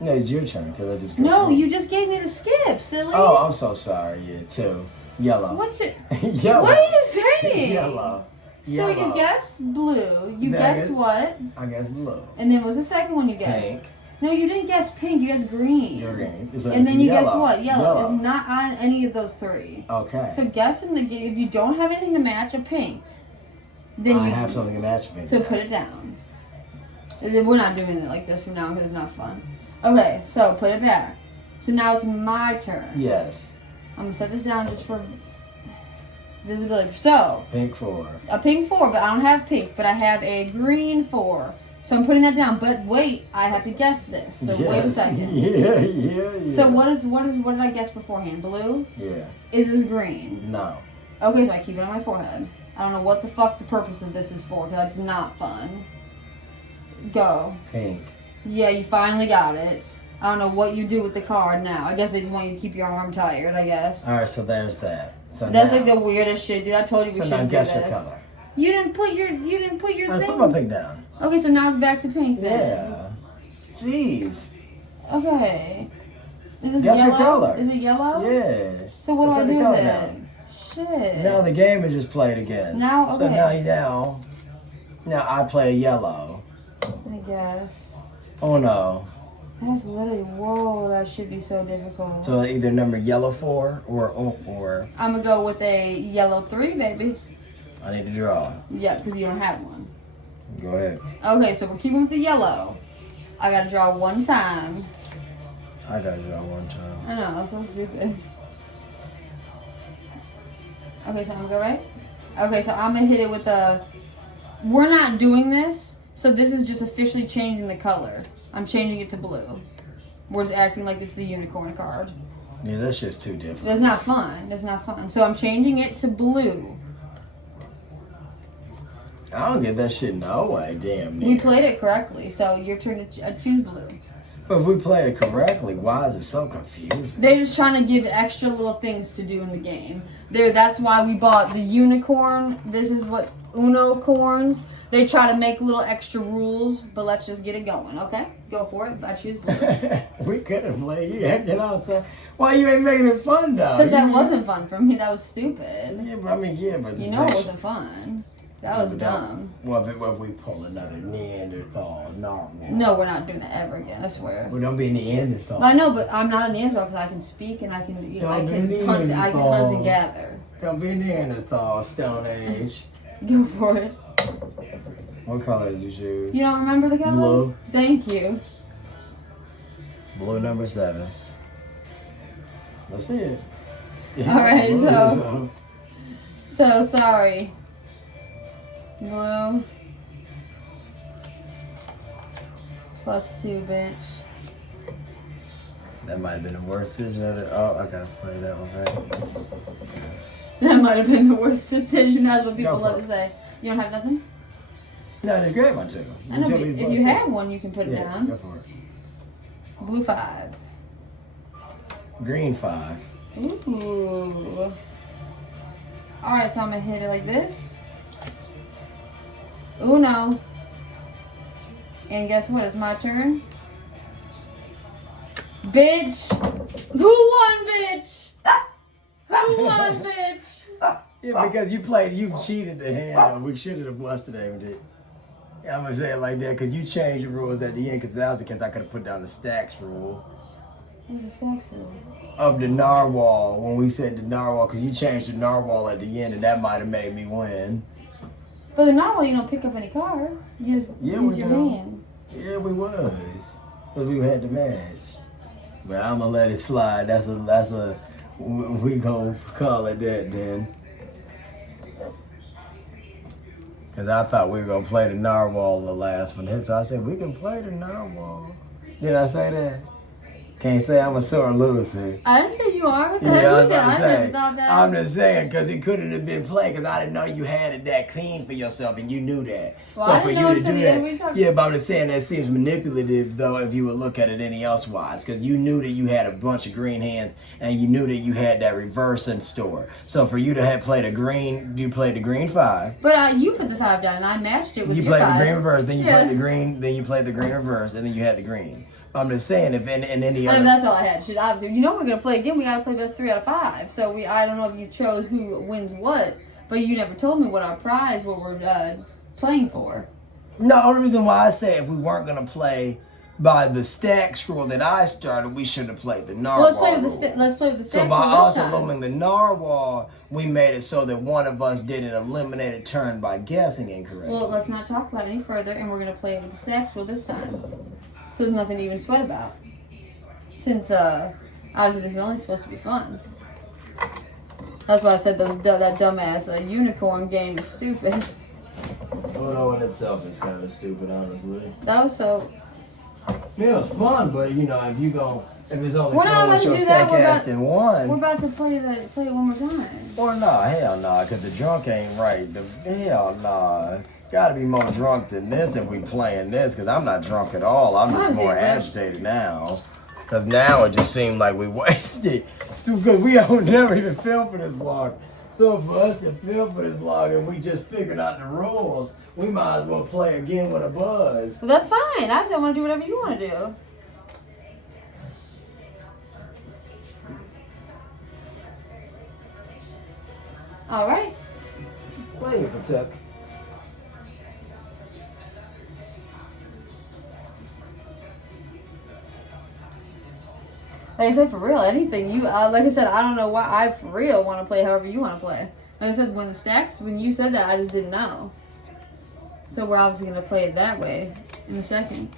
No, it's your turn because I just. No, green. you just gave me the skip, silly. Oh, I'm so sorry. Yeah, two. Yellow. What to, Yellow. What are you saying? Yellow. So Yellow. you guessed blue. You Then I guessed guess- what? I guess blue. And then what was the second one you guessed? Pink. No, you didn't guess pink. You guessed green. You're green. So And it's then you guess yellow. what? Yellow. It's not on any of those 3. Okay. So guess in the if you don't have anything to match a pink, then I you have something to match me. So put it down. And then we're not doing it like this from now on because it's not fun. Okay, so put it back. So now it's my turn. Yes. I'm gonna set this down just for visibility. So Pink 4. a pink 4, but I don't have pink, but I have a green 4. So I'm putting that down. But wait, I have to guess this. So wait a Yes. second. Yeah. So what did I guess beforehand? Blue? Yeah. Is this green? No. Okay, so I keep it on my forehead. I don't know what the fuck the purpose of this is for, because that's not fun. Go. Pink. Yeah, you finally got it. I don't know what you do with the card now. I guess they just want you to keep your arm tired, I guess. All right, so there's that. So That's now, like the weirdest shit, dude. I told you we So now shouldn't do guess your this. color. You didn't put your I thing. put my pink down. Okay, so now it's back to pink then. Yeah. Jeez. Okay. Is this Guess your yellow? color. Is it yellow? Yeah. So what do Set I the do color with down. it? Shit. Now the game is just played again. Now, So okay. now I play a yellow. I guess. Oh no. That's literally, whoa, that should be so difficult. So either number yellow 4 or I'm gonna go with a yellow 3, baby. I need to draw. Yeah, because you don't have one. Go ahead. Okay, so we're keeping with the yellow. I gotta draw one time. I gotta draw one time. I know, that's so stupid. Okay, so I'm gonna go right? Okay, so I'm gonna hit it with a... We're not doing this, so this is just officially changing the color. I'm changing it to blue. We're just acting like it's the unicorn card. Yeah, that's just too difficult. That's not fun. That's not fun. So I'm changing it to blue. I don't get that shit no way, damn We near. played it correctly, so your turn to choose blue. But if we played it correctly, why is it so confusing? They're just trying to give extra little things to do in the game. That's why we bought the unicorn. This is what Uno corns. They try to make little extra rules, but let's just get it going, okay? Go for it. I choose blue. We could have played. You know what I'm saying? Why you ain't making it fun though? Because that wasn't fun for me. That was stupid. Yeah, but I mean, yeah, but just You know it make wasn't fun. That was dumb. Well, if we pull another Neanderthal, narwhal. No, we're not doing that ever again. I swear. We don't be Neanderthal. I know, but I'm not a Neanderthal because I can speak and I can Don't hunt. be I can hunt Neanderthal. and gather. Come be Neanderthal, Stone Age. Go for it. What color did you choose? You don't remember the color? Blue. Thank you. Blue number 7. Let's see it. All right, blue, so sorry. Blue. +2, bitch. That might have been the worst decision of it. Oh, I gotta play that one back. That might have been the worst decision. That's what people Go for love it. to say. You don't have nothing? No, they grab my tickle. I know, but if you have one, you can put it Yeah, down. go for it. Blue 5. Green 5. Ooh. Alright, so I'm gonna hit it like this. Uno. And guess what? It's my turn. Bitch! Who won, bitch? Who won, bitch? Yeah, because you cheated the hand. We should have busted everything. Yeah, I'm gonna say it like that because you changed the rules at the end because that was the case I could have put down the stacks rule Where's the stacks rule? of the narwhal when we said the narwhal because you changed the narwhal at the end and that might have made me win. But the narwhal, you don't pick up any cards. You just use your hand. Yeah, we was because we had the match. But I'm gonna let it slide. That's a we gonna call it that then. Because I thought we were going to play the narwhal the last one. So I said, we can play the narwhal. Did I say that? Can't say I'm a sore loser. I didn't say you are. What the Yeah, heck I you was said? about to I never say. thought that. I'm just saying, because it couldn't have been played, because I didn't know you had it that clean for yourself, and you knew that. Well, so I for didn't you know to until do the end. that, What are you talking yeah, but I'm just saying that seems manipulative, though, if you would look at it any else wise, because you knew that you had a bunch of green hands, and you knew that you had that reverse in store. So for you to have played a green, you played the green 5. But you put the 5 down, and I matched it with You your played 5. the green reverse, then you Yeah. played the green, then you played the green reverse, and then you had the green. I'm just saying, if in any I other... mean, that's all I had. Shit, obviously, you know we're gonna play again. We gotta play best 3 out of 5. So I don't know if you chose who wins what, but you never told me what our prize, what we're playing for. No, the only reason why I say if we weren't going to play by the stacks rule that I started, we should have played the narwhal Well, let's play with rule. let's play with the So stacks by rule us this time. eliminating the narwhal, we made it so that one of us did an eliminated turn by guessing incorrectly. Well, let's not talk about it any further, and we're gonna play with the stacks rule this time. So there's nothing to even sweat about. Since obviously this is only supposed to be fun. That's why I said that dumbass unicorn game is stupid. Uno in itself is kind of stupid, honestly. That was so. Yeah, it was fun, but you know, if it's only We're not fun about with to your do that, stack we're ass about- than We're one. about to play it one more time. Or no, hell no, because the drunk ain't right. Hell no. Gotta be more drunk than this if we playing this, because I'm not drunk at all. I'm just Honestly, more but- agitated now. Because now it just seemed like we wasted. Because we don't never even film for this long. So for us to film for this long and we just figured out the rules, we might as well play again with a buzz. So that's fine. I just want to do whatever you want to do. All right. Play it, Patuck. Like I said, for real, anything you like I said, I don't know why I for real want to play however you want to play. Like I said, when you said that, I just didn't know. So we're obviously gonna play it that way in a second.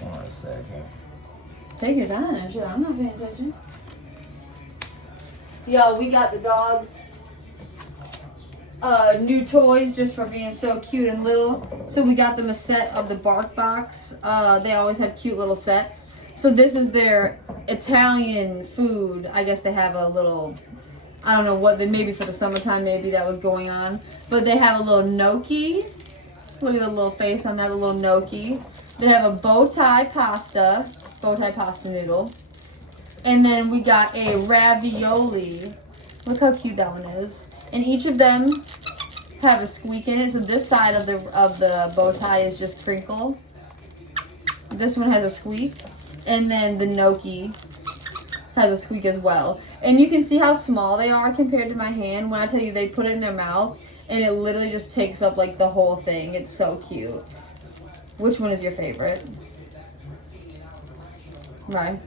1 second. Take your time, sure. I'm not paying attention. Yo, we got the dogs new toys just for being so cute and little. So we got them a set of the Bark Box. They always have cute little sets. So this is their Italian food. I guess they have a little, I don't know what, maybe for the summertime, maybe that was going on. But they have a little gnocchi. Look at the little face on that, a little gnocchi. They have a bow tie pasta noodle. And then we got a ravioli. Look how cute that one is. And each of them have a squeak in it. So this side of the bow tie is just crinkle. This one has a squeak. And then the gnocchi has a squeak as well. And you can see how small they are compared to my hand. When I tell you they put it in their mouth and it literally just takes up like the whole thing. It's so cute. Which one is your favorite? Right.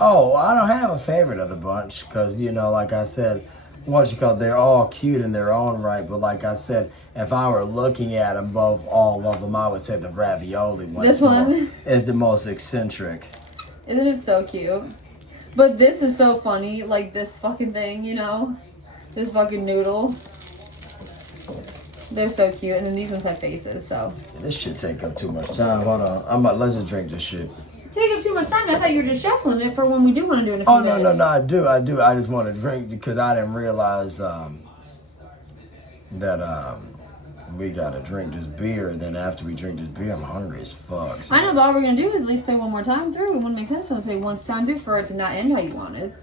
Oh, I don't have a favorite of the bunch because, you know, like I said, they're all cute in their own right. But like I said, if I were looking at them both, all of them, I would say the ravioli one. This one is the most eccentric. Isn't it so cute? But this is so funny, like this fucking thing, you know? This fucking noodle. They're so cute, and then these ones have faces, so. Yeah, this shit take up too much time. Hold on. Let's just drink this shit. Take up too much time? I thought you were just shuffling it for when we do want to do it in a few Oh, no, minutes. no, I do. I just want to drink because I didn't realize that we got to drink this beer. And then after we drink this beer, I'm hungry as fuck. So. I know, but all we're going to do is at least play one more time through. It wouldn't make sense to play one time through for it to not end how you wanted.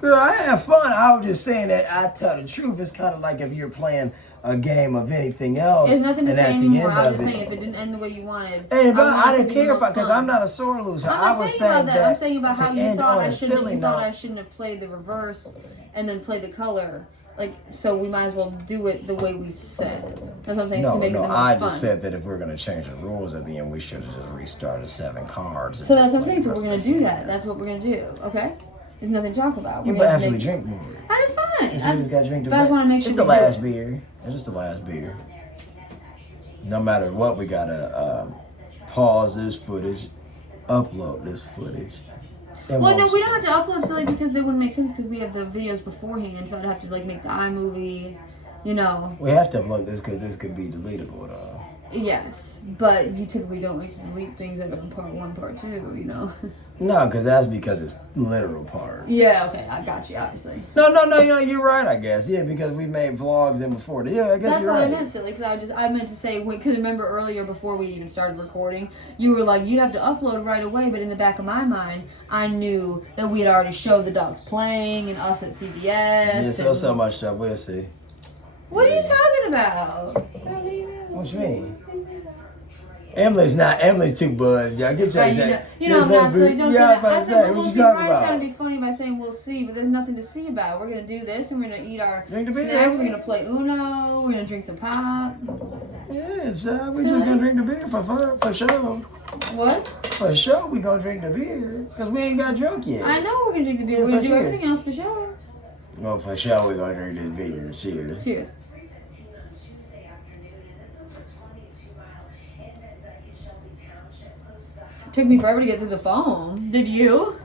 Girl, I had fun. I was just saying that I tell the truth. It's kind of like if you're playing a game of anything else. There's nothing to and say at the anymore. end I was of just it- saying if it didn't end the way you wanted. Hey, but want I it to didn't be care the about most because fun. I'm not a sore loser. I'm I not was saying about saying that. I'm saying about to how you end thought on I a shouldn't. silly You thought I note. shouldn't have played the reverse and then played the color. Like, so we might as well do it the way we said. That's what I'm saying. to make it the most I fun. just said that if we're going to change the rules at the end, we should have just restarted 7 cards. So that's what I'm saying. So we're gonna do that. That's what we're gonna do. Okay. There's nothing to talk about. You We're but gonna after we make- drink more. That is fine. You just got to drink the But I just want to make sure It's the we do last it. beer. It's just the last beer. No matter what, we got to pause this footage, upload this footage. and Well, no, watch we don't have to upload silly because they wouldn't make sense because we have the videos beforehand. So I'd have to like make the iMovie, you know. We have to upload this because this could be deletable, though. Yes, but you typically don't like to delete things that are in part 1, part 2, you know. No, because it's literal part. Yeah. Okay, I got you. Obviously. No, you're right, I guess. Yeah, because we made vlogs in before. Yeah, I guess That's you're what right. I meant, silly. Because I meant to say because remember earlier before we even started recording, you were like you'd have to upload right away. But in the back of my mind, I knew that we had already showed the dogs playing and us at CVS. Yeah, and- so much stuff. We'll see. What are you talking about? What you mean? Emily's too buzzed. Y'all get your Right, you know I'm not silly. Don't say yeah, that. I say, said, what we'll you see. talking Brian's about? trying to be funny by saying we'll see, but there's nothing to see about. We're gonna do this, and we're gonna eat our Drink the beer. snacks. We're gonna play Uno. We're gonna drink some pop. Yeah, so we just gonna drink the beer for fun, for sure. What? For sure, we gonna drink the beer because we ain't got drunk yet. I know we're gonna drink the beer. Yeah, We're so gonna do cheers. everything else for sure. Well, for sure, we gonna drink this beer. Cheers. Cheers. Took me forever to get through the phone. Did you?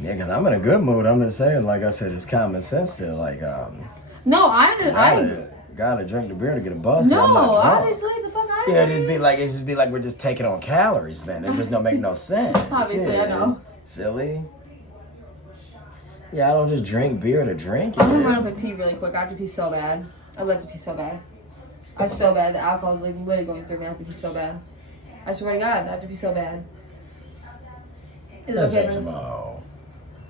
Yeah, because I'm in a good mood. I'm just saying, like I said, it's common sense to like No, I gotta drink the beer to get a buzz. no, I'm not drunk. obviously the fuck out of Yeah, here. it just be like we're just taking on calories. Then it just don't make no sense. Obviously, I know. Silly. Yeah, I don't just drink beer to drink it. I'm gonna run up and pee really quick. I have to pee so bad. I love to pee so bad. I'm so bad. The alcohol is like literally going through me. I have to pee so bad. I swear to God, I have to pee so bad. Is it Let's okay? drink some more.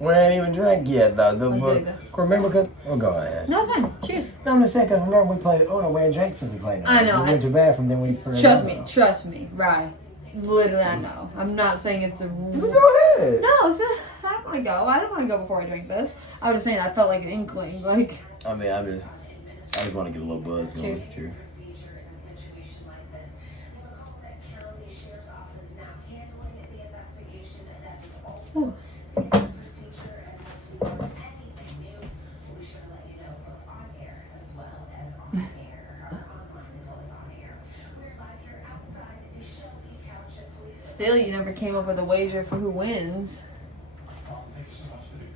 We ain't even drank yet, though. doing this. Remember, cause go ahead. No, it's fine. Cheers. No, I'm just saying, cause remember we played. Oh no, we ain't drank since we played. I know, We went to the bathroom, then we. Trust me, right? Literally, I know. I'm not saying it's a. Well, go ahead. No, I don't want to go. I don't want to go before I drink this. I was just saying I felt like an inkling, like. I mean, I just want to get a little buzz going. Cheers. Cheers. Ooh. Still, you never came up with a wager for who wins.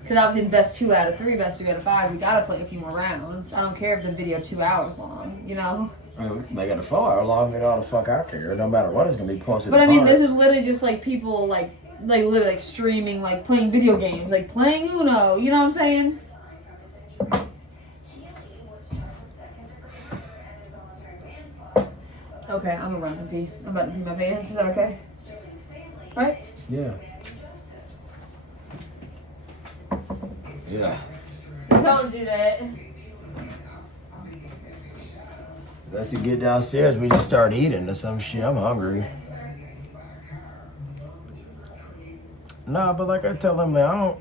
Because obviously the best 2 out of 3, best 3 out of 5, we gotta play a few more rounds. I don't care if the video 2 hours long, you know? I mean, we can make it a 4 hour long. It all the fuck I care. No matter what, it's gonna be posted. But I mean, apart. this is literally just like people like literally like streaming, like playing video games, like playing Uno. You know what I'm saying? Okay, I'm gonna run and pee. I'm about to pee my pants. Is that okay? Right? Yeah. Yeah. Don't do that. Unless you get downstairs, we just start eating or some shit. I'm hungry. Nah, but like I tell them, man,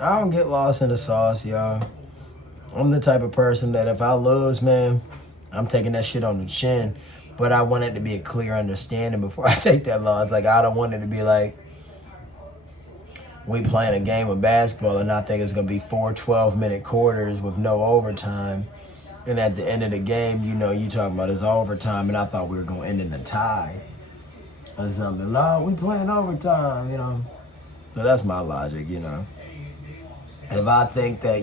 I don't get lost in the sauce, y'all. I'm the type of person that if I lose, man, I'm taking that shit on the chin. But I want it to be a clear understanding before I take that loss. Like, I don't want it to be like, we playing a game of basketball and I think it's going to be 4 12-minute quarters with no overtime. And at the end of the game, you talking about it's overtime, and I thought we were going to end in a tie or something. No, we playing overtime, So that's my logic, If I think that,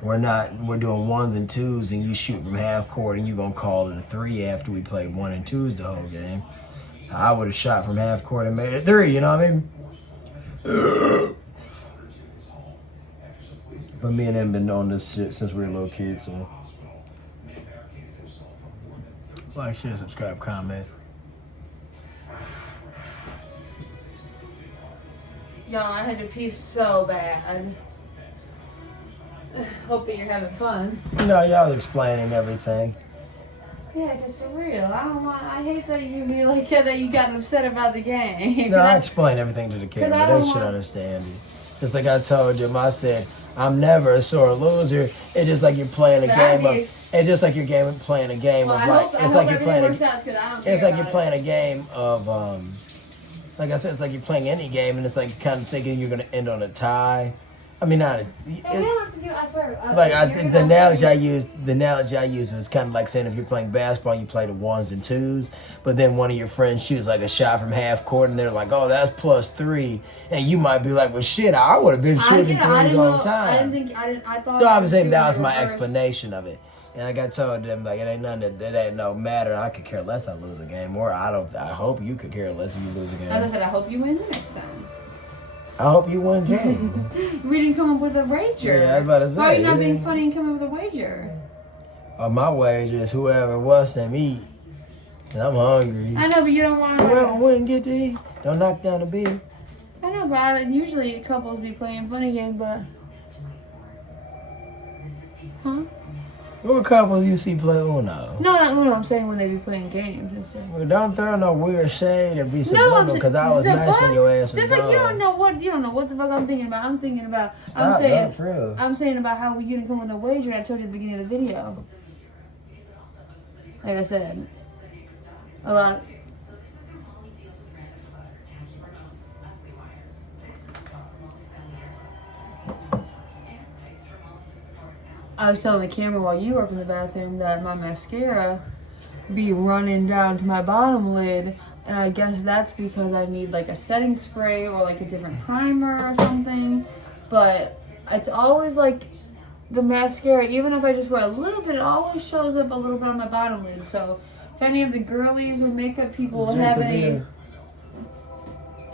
we're doing ones and twos and you shoot from half court and you're going to call it a 3 after we played 1 and 2s the whole game, I would have shot from half court and made it 3, you know what I mean? But me and him been doing this shit since we were little kids, so. Like, share, subscribe, comment. Y'all, I had to pee so bad. Hope that you're having fun. Y'all explaining everything. Yeah, because for real, I hate that you be like that you got upset about the game. No, I explain everything to the kids, but they should understand it. Just like I told them, I said, I'm never a sore loser. It's just like you're playing a game of. It's just like you're playing a game of like. It's like you're playing. It's like you're playing a game of. Like I said, it's like you're playing any game, and it's like kind of thinking you're gonna end on a tie. I mean, not. We don't have to do. I swear. The analogy I used was kind of like saying if you're playing basketball, you play the 1s and 2s, but then one of your friends shoots like a shot from half court, and they're like, "Oh, that's +3," and you might be like, "Well, shit, I would have been shooting 3s all the time." I thought. No, I'm saying that was my explanation of it. And like I told them, like, it ain't nothing that ain't no matter. I could care less I lose a game, or I hope you could care less if you lose a game. As I said, I hope you win the next time. I hope you win too. We didn't come up with a wager. Yeah, I was about to say. Why are you not being funny and coming up with a wager? My wager is whoever wants them eat. And I'm hungry. I know, but you don't want to. Whoever wouldn't get to eat. Don't knock down the beer. I know, but usually couples be playing funny games, but. Huh? What couples you see play Uno? No, not Uno. I'm saying when they be playing games and stuff. Well, don't throw no weird shade or be subliminal, because I was nice when your ass was gone. You don't know what the fuck I'm thinking about. I'm saying about how you didn't come with a wager. I told you at the beginning of the video. Like I said, a lot. I was telling the camera while you were up in the bathroom that my mascara be running down to my bottom lid, and I guess that's because I need like a setting spray or like a different primer or something. But it's always like the mascara, even if I just wear a little bit, it always shows up a little bit on my bottom lid. So if any of the girlies or makeup people have any...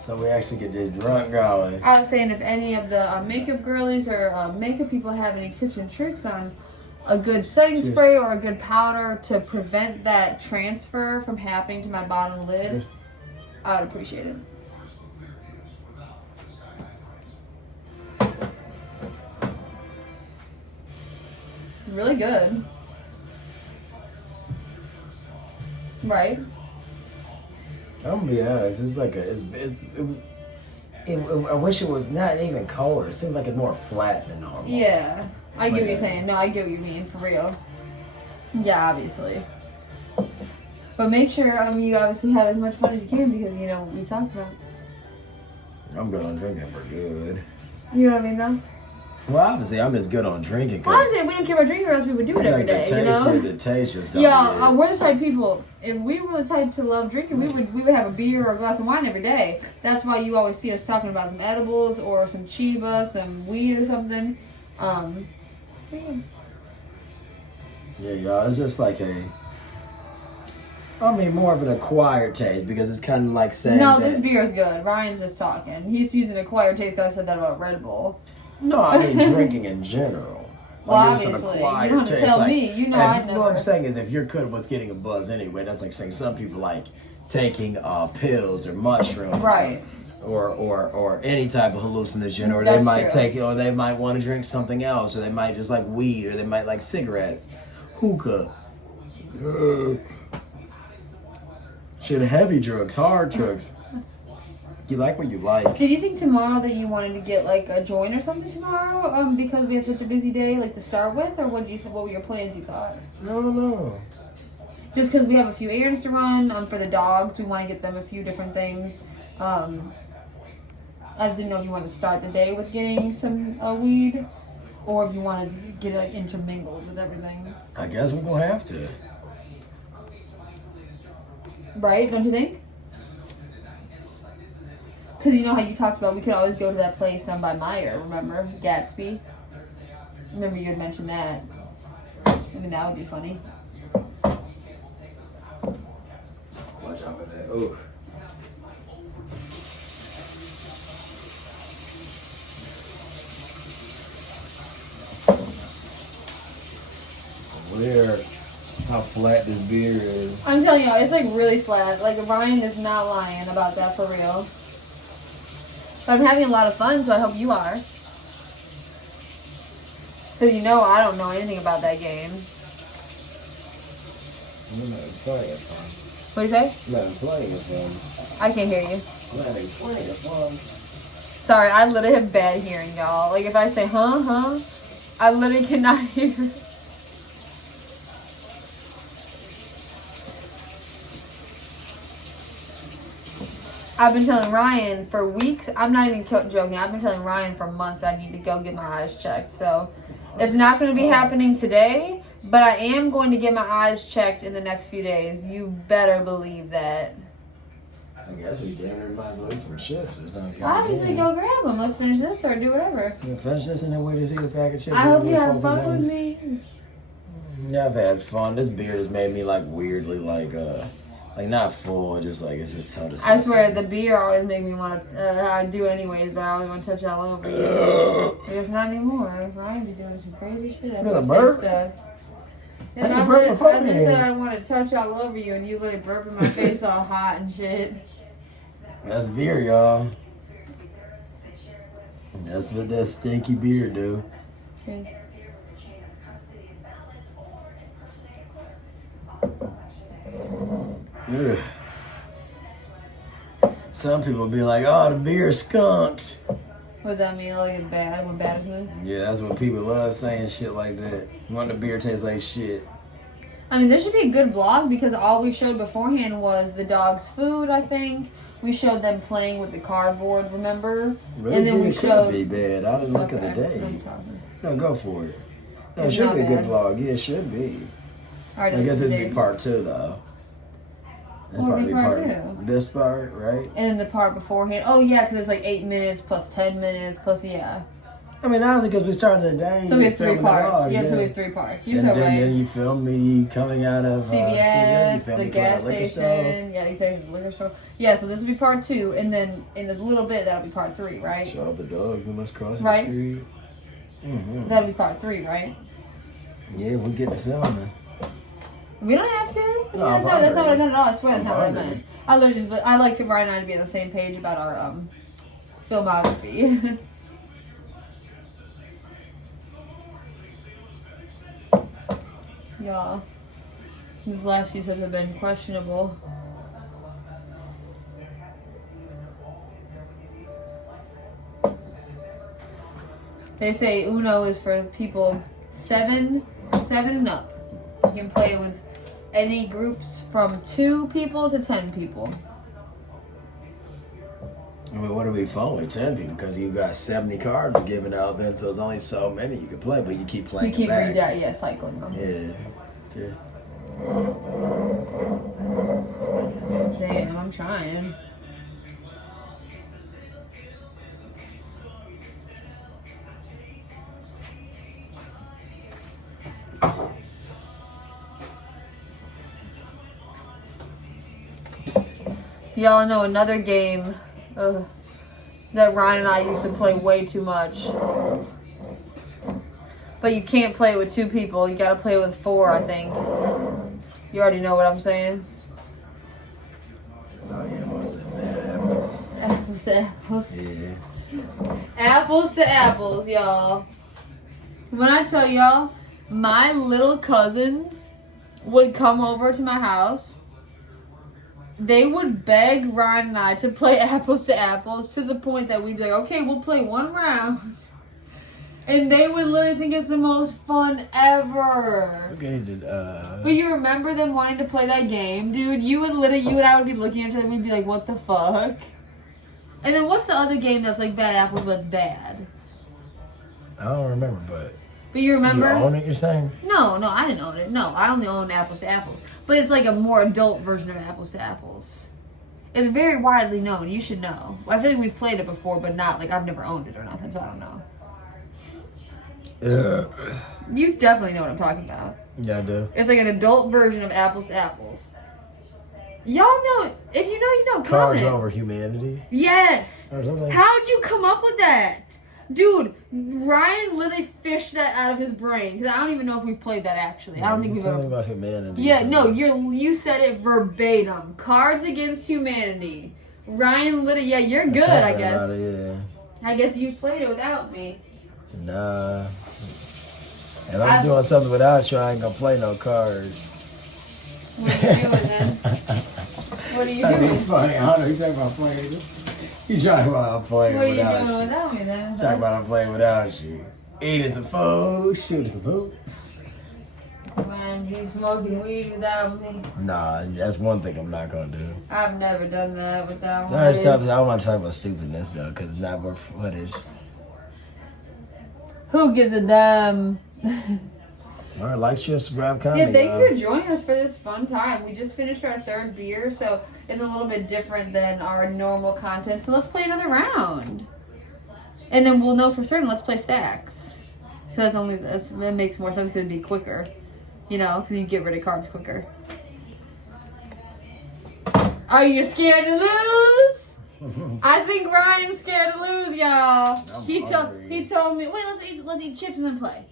So we actually get this drunk going. I was saying if any of the makeup girlies or makeup people have any tips and tricks on a good setting spray or a good powder to prevent that transfer from happening to my bottom lid, I would appreciate it. It's really good. Right? I'm gonna be honest. It's like I wish it was not even colder. It seems like it's more flat than normal. Yeah, I get what you're saying. No, I get what you mean, for real. Yeah, obviously. But make sure, you obviously have as much fun as you can because, we talked about. I'm good on drinking for good. You know what I mean, though? Well, obviously, I'm as good on drinking. Honestly, if we didn't care about drinking, or else we would do it every day, The taste just don't yeah, we're the type of people, if we were the type to love drinking, we would have a beer or a glass of wine every day. That's why you always see us talking about some edibles or some Chiba, some weed or something. Yeah, y'all, it's just like more of an acquired taste because it's kind of like saying this beer is good. Ryan's just talking. He's using acquired taste. I said that about Red Bull. No, I mean drinking in general. Well, obviously, you don't have to tell me. I never. What I'm saying is if you're good with getting a buzz anyway, that's like saying some people like taking pills or mushrooms. Right. Or any type of hallucinogen, or they might take it, or they might want to drink something else, or they might just like weed, or they might like cigarettes, hookah. Shit, heavy drugs, hard drugs. You like what you like. Did you think tomorrow that you wanted to get like a joint or something tomorrow? Because we have such a busy day, like to start with, or what were your plans? You thought? No. just because we have a few errands to run. For the dogs, we want to get them a few different things. I just didn't know if you want to start the day with getting some weed, or if you want to get it like intermingled with everything. I guess we're gonna have to. Right? Don't you think? Because you know how you talked about we could always go to that place by Meyer, remember? Gatsby. Remember you had mentioned that. I mean, that would be funny. Watch out for that. Ooh. Weird how flat this beer is. I'm telling you, it's like really flat. Like Ryan is not lying about that for real. But I'm having a lot of fun, so I hope you are. Because you know I don't know anything about that game. I'm not playing it fun. What do you say? I'm not playing it fun. I can't hear you. I'm not playing it fun. Sorry, I literally have bad hearing, y'all. Like if I say huh, I literally cannot hear. I've been telling Ryan for weeks, I'm not even joking, I've been telling Ryan for months I need to go get my eyes checked. So it's not going to be happening today, but I am going to get my eyes checked in the next few days. You better believe that. I guess we damn near might as well eat some chips or something. Obviously, go grab them. Let's finish this or do whatever. We'll finish this and then wait to see the pack of chips. I hope you have fun with me. Yeah, I've had fun. This beer has made me like weirdly like not full, just like it's just so disgusting. I swear, the beer always makes me want to. I do anyways, but I always want to touch all over you. I guess not anymore. Ryan be doing some crazy shit. I burp? stuff. If I I, burp I before just me. said I want to touch all over you, and you literally burp in my face all hot and shit. That's beer, y'all. That's what that stinky beer do. Okay. Ugh. Some people be like, "Oh, the beer skunks." What does that mean? Like it's bad? When bad is good? Yeah, that's what people love saying shit like that. When the beer tastes like shit. I mean, this should be a good vlog because all we showed beforehand was the dog's food, I think. We showed them playing with the cardboard, remember? Really, and then we it could showed. be bad. I didn't look at the Okay, day. I'm talking. No, go for it. No, it It's should not be a good bad. vlog. Yeah, it should be. Alright, I guess this would did. be part 2 though. That'd What would probably be be part part 2? this part, right? And then the part beforehand. Oh, yeah, because it's like 8 minutes plus 10 minutes plus, yeah. I mean, obviously, because we started the day. So we have 3 filming the parts. vlogs, Yeah, so we have 3 parts. You're and so then, right. then you filmed me coming out of CVS, you filmed the me gas coming out of liquor station. Yeah, exactly. The liquor store. Yeah, so this will be part 2. And then in a little bit, that'll be part 3, right? store. Show the dogs that must cross Right. the street. Mm-hmm. That'll be part 3, right? Yeah, we're getting to filming. We don't have to. No, I'm that's not what I hungry. meant at all. I swear that's I'm not what I hungry. meant. I literally just, I like Ryan and I to be on the same page about our filmography. Y'all, these last few steps have been questionable. They say Uno is for people 7 and up. You can play with any groups from 2 people to 10 people. I mean, what are we following? 10 people, because you got 70 cards given out then, so there's only so many you can play, but you keep playing You keep them back. cycling them. Yeah. Damn, I'm trying. Y'all know another game that Ryan and I used to play way too much. But you can't play with 2 people. You gotta play with 4, I think. You already know what I'm saying. Oh, yeah, what's that? Bad apples. Apples to apples. Yeah. Apples to apples, y'all. When I tell y'all, my little cousins would come over to my house. They would beg Ryan and I to play apples to apples to the point that we'd be like, okay, we'll play 1 round. And they would literally think it's the most fun ever. Okay, But you remember them wanting to play that game, dude? You and I would be looking at each other and we'd be like, what the fuck? And then what's the other game that's like Bad Apples but's bad? I don't remember, But you remember? You own it, you're saying? No, I didn't own it. No, I only own Apples to Apples. But it's like a more adult version of Apples to Apples. It's very widely known. You should know. I feel like we've played it before, but not like I've never owned it or nothing, so I don't know. You definitely know what I'm talking about. Yeah, I do. It's like an adult version of Apples to Apples. Y'all know. If you know, you know. Cars Comment. Over Humanity. Yes. Or something. How'd you come up with that? Dude, Ryan literally fished that out of his brain. Because I don't even know if we've played that actually. I don't think we've something ever. about humanity. Yeah, no, you said it verbatim. Cards Against Humanity. Ryan literally, yeah, you're good, I Something guess. about it, yeah. I guess you played it without me. Nah. If I'm doing something without you, I ain't gonna play no cards. What are you doing then? What are you That'd be doing? funny. I don't know. You talking about playing? You talking about I'm playing What are you without doing you? without me then? Talking about I'm playing without you. Eating some food, shooting some hoops. When you smoking weed without me. Nah, that's one thing I'm not gonna do. I've never done that without I me. don't want to talk about stupidness though, because it's not worth footage. Who gives a damn? All right, like, share, subscribe, comment. Yeah, thanks y'all. for joining us for this fun time. We just finished our third beer, so it's a little bit different than our normal content. So let's play another round, and then we'll know for certain. Let's play stacks, because that makes more sense because it'd be quicker, you know, because you get rid of cards quicker. Are you scared to lose? I think Ryan's scared to lose, y'all. He told me, wait, let's eat chips and then play.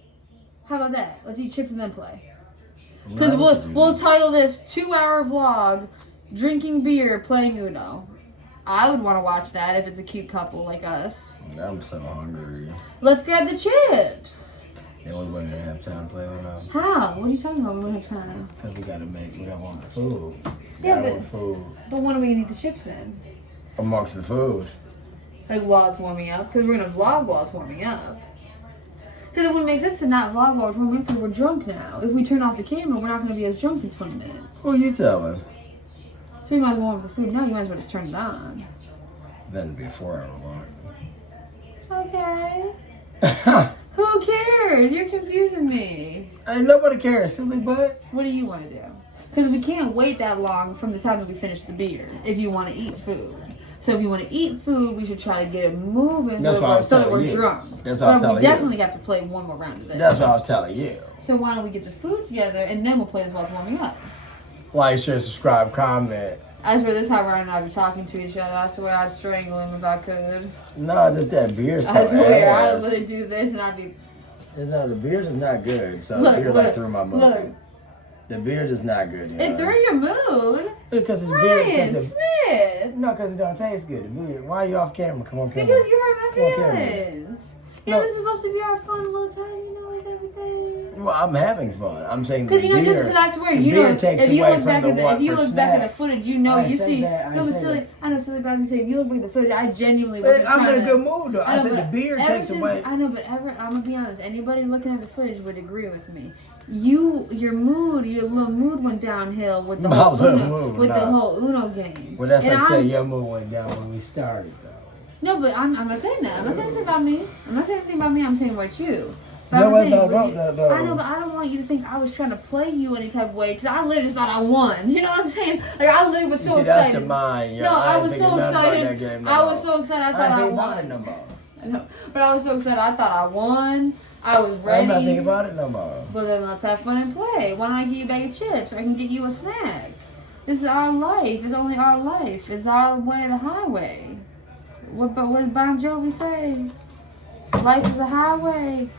How about that? Let's eat chips and then play. Because we'll title this 2-hour vlog, drinking beer, playing Uno. I would want to watch that if it's a cute couple like us. I'm so hungry. Let's grab the chips. Then we wouldn't have time to play Uno. How? What are you talking about? We don't have time. Because we gotta want the food. Yeah, Gotta but- want food. But when are we going to eat the chips then? Amongst the food. Like while it's warming up? Because we're going to vlog while it's warming up. Because it wouldn't make sense to not vlog while it's warming up because we're drunk now. If we turn off the camera, we're not going to be as drunk in 20 minutes. Who are you telling? So you might as well warm up the food now. You might as well just turn it on. Then it'd be a 4-hour vlog. Okay. Who cares? You're confusing me. Ain't nobody cares, silly butt. What do you want to do? Because we can't wait that long from the time that we finish the beer if you want to eat food. So if you want to eat food, we should try to get it moving so that we're drunk. That's what I'm telling we you. definitely have to play one more round of this. That's what I was telling you. So why don't we get the food together and then we'll play this while it's warming up. Like, share, subscribe, comment. I swear this is how Ryan and I be talking to each other. I swear I'd strangle him if I could. No, just that beer so I swear I would ass. literally do this and I'd be... No, the beer is not good. So Look, the beer look, like threw my mood. look. The beer is not good. You It know? threw your mood. Because it's Ryan beer. Smith. No, because it don't taste good. The beer. Why are you off camera? Come on, camera. Because you hurt Come on, my camera. feelings. Yeah, No. this is supposed to be our fun little time, you know, like everything. Well, I'm having fun. I'm saying the Because you know, beer. because I swear, the you beer know, takes if you away look from back the at the, what if you for look back at the snacks. footage, you know, I you say see. that, I No, but say silly. that. I know, silly about to say, if you look back at the footage, I genuinely But wasn't I'm trying in a to. good mood though. I know, said the but beer ever takes since- away. I know, but I'm gonna be honest. Anybody looking at the footage would agree with me. Your little mood went downhill with the My whole little Uno, mood, with the nah. whole Uno game. Well, that's And like saying I'm- your mood went down when we started though. No, but I'm not saying that. I'm not saying anything about me. I'm not saying anything about me. I'm saying about you. But No, I'm it's saying, not with about you- that, though. I know, but I don't want you to think I was trying to play you any type of way because I literally just thought I won. You know what I'm saying? Like I literally was so See, that's excited. the mind, yo. No, I ain't was thinking so nothing about excited. that game no I more. was so excited. I thought ain't I thinking about it won. no more. I know, but I was so excited. I thought I won. I was I'm ready. not thinking about it no more. But then let's have fun and play. Why don't I get you a bag of chips or I can get you a snack? This is our life. It's only our life. It's our way, the highway. What did Bon Jovi say? Life is a highway.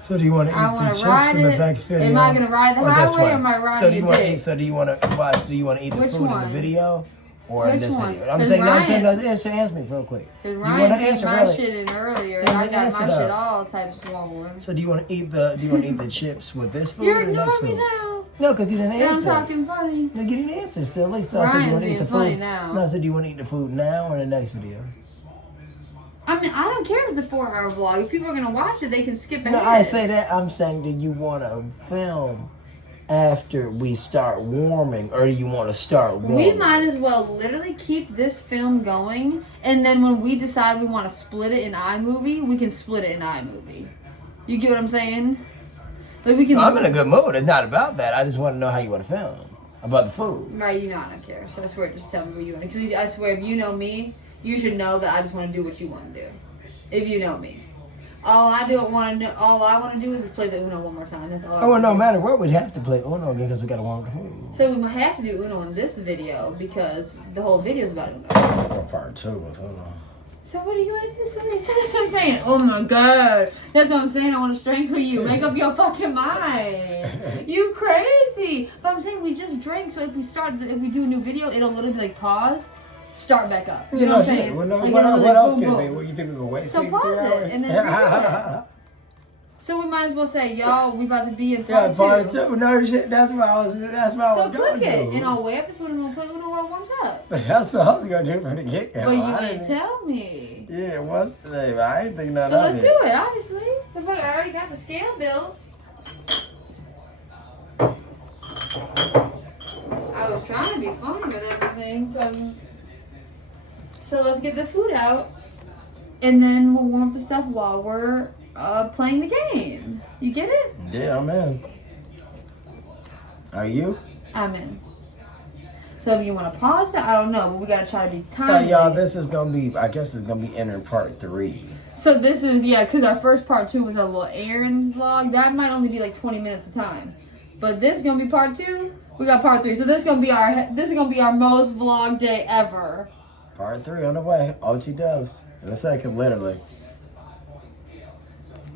So do you want to I eat wanna the chips ride in the it. next video? Am I gonna ride the Oh, that's highway or fine. am I riding So do you the want to dick? eat? So do you want to watch? Do you want to eat the Which food in one? the video or in Which this one? video? I'm 'Cause saying no. I'm Ryan- saying no. Answer me real quick. Cause You Ryan want to beat answer my really? shit in earlier. Then I got answer my though. shit all types swollen. So do you want to eat the? Do you want to eat the chips with this food You're or the next ignoring me food? now. No, because you didn't And I'm answer. talking funny. No, you didn't answer. Silly. So I said Ryan's you want to eat being the funny food now. No, I said do you want to eat the food now or in the next video? I mean, I don't care if it's a 4-hour vlog. If people are gonna watch it, they can skip ahead. No, I say that. I'm saying, do you want to film after we start warming, or do you want to start warming? We might as well literally keep this film going, and then when we decide we want to split it in iMovie, we can split it in iMovie. You get what I'm saying? Like we can. I'm in a good mood. It's not about that. I just want to know how you want to film. About the food. Right, you know I don't care. So I swear, just tell me what you want. Because I swear, if you know me, you should know that I just want to do what you want to do. If you know me. All I want to do is just play the Uno one more time. That's all. Oh, well, no matter what, we'd have to play Uno again because we got to warm up the food. So we might have to do Uno in this video because the whole video is about Uno. Or part 2 with Uno. So what are you going to do? So that's what I'm saying. Oh my god. That's what I'm saying. I want to strangle you. Make up your fucking mind. You crazy. But I'm saying we just drank. So if we do a new video, it'll literally be like pause, start back up. You know what I'm saying? Well, Like, what it'll be else boom, could it be? boom. What, you think we can wait? So pause it and then redo it. So we might as well say, y'all, we about to be in Yeah, part 2. 2. No shit. That's what I was. That's what I So was going click to it, do. and I'll weigh up the food and we'll play Uno while it warms up. But that's what I was going to do from the get go. But you didn't tell me. Yeah, what's today? But I ain't think nothing So of let's it. do it, obviously. The fuck, I already got the scale built. I was trying to be funny with everything. So let's get the food out. And then we'll warm up the stuff while we're playing the game. You get it? Yeah, I'm in. Are you? I'm in. So if you want to pause that, I don't know, but we gotta try to be So timely. y'all, this is gonna be. I guess it's gonna be entering part 3. So this is, yeah, because our first part 2 was a little errands vlog. That might only be like 20 minutes of time. But this is gonna be part 2. We got part 3. So this is gonna be our most vlog day ever. Part 3 on the way. OT Dubs in a second, literally.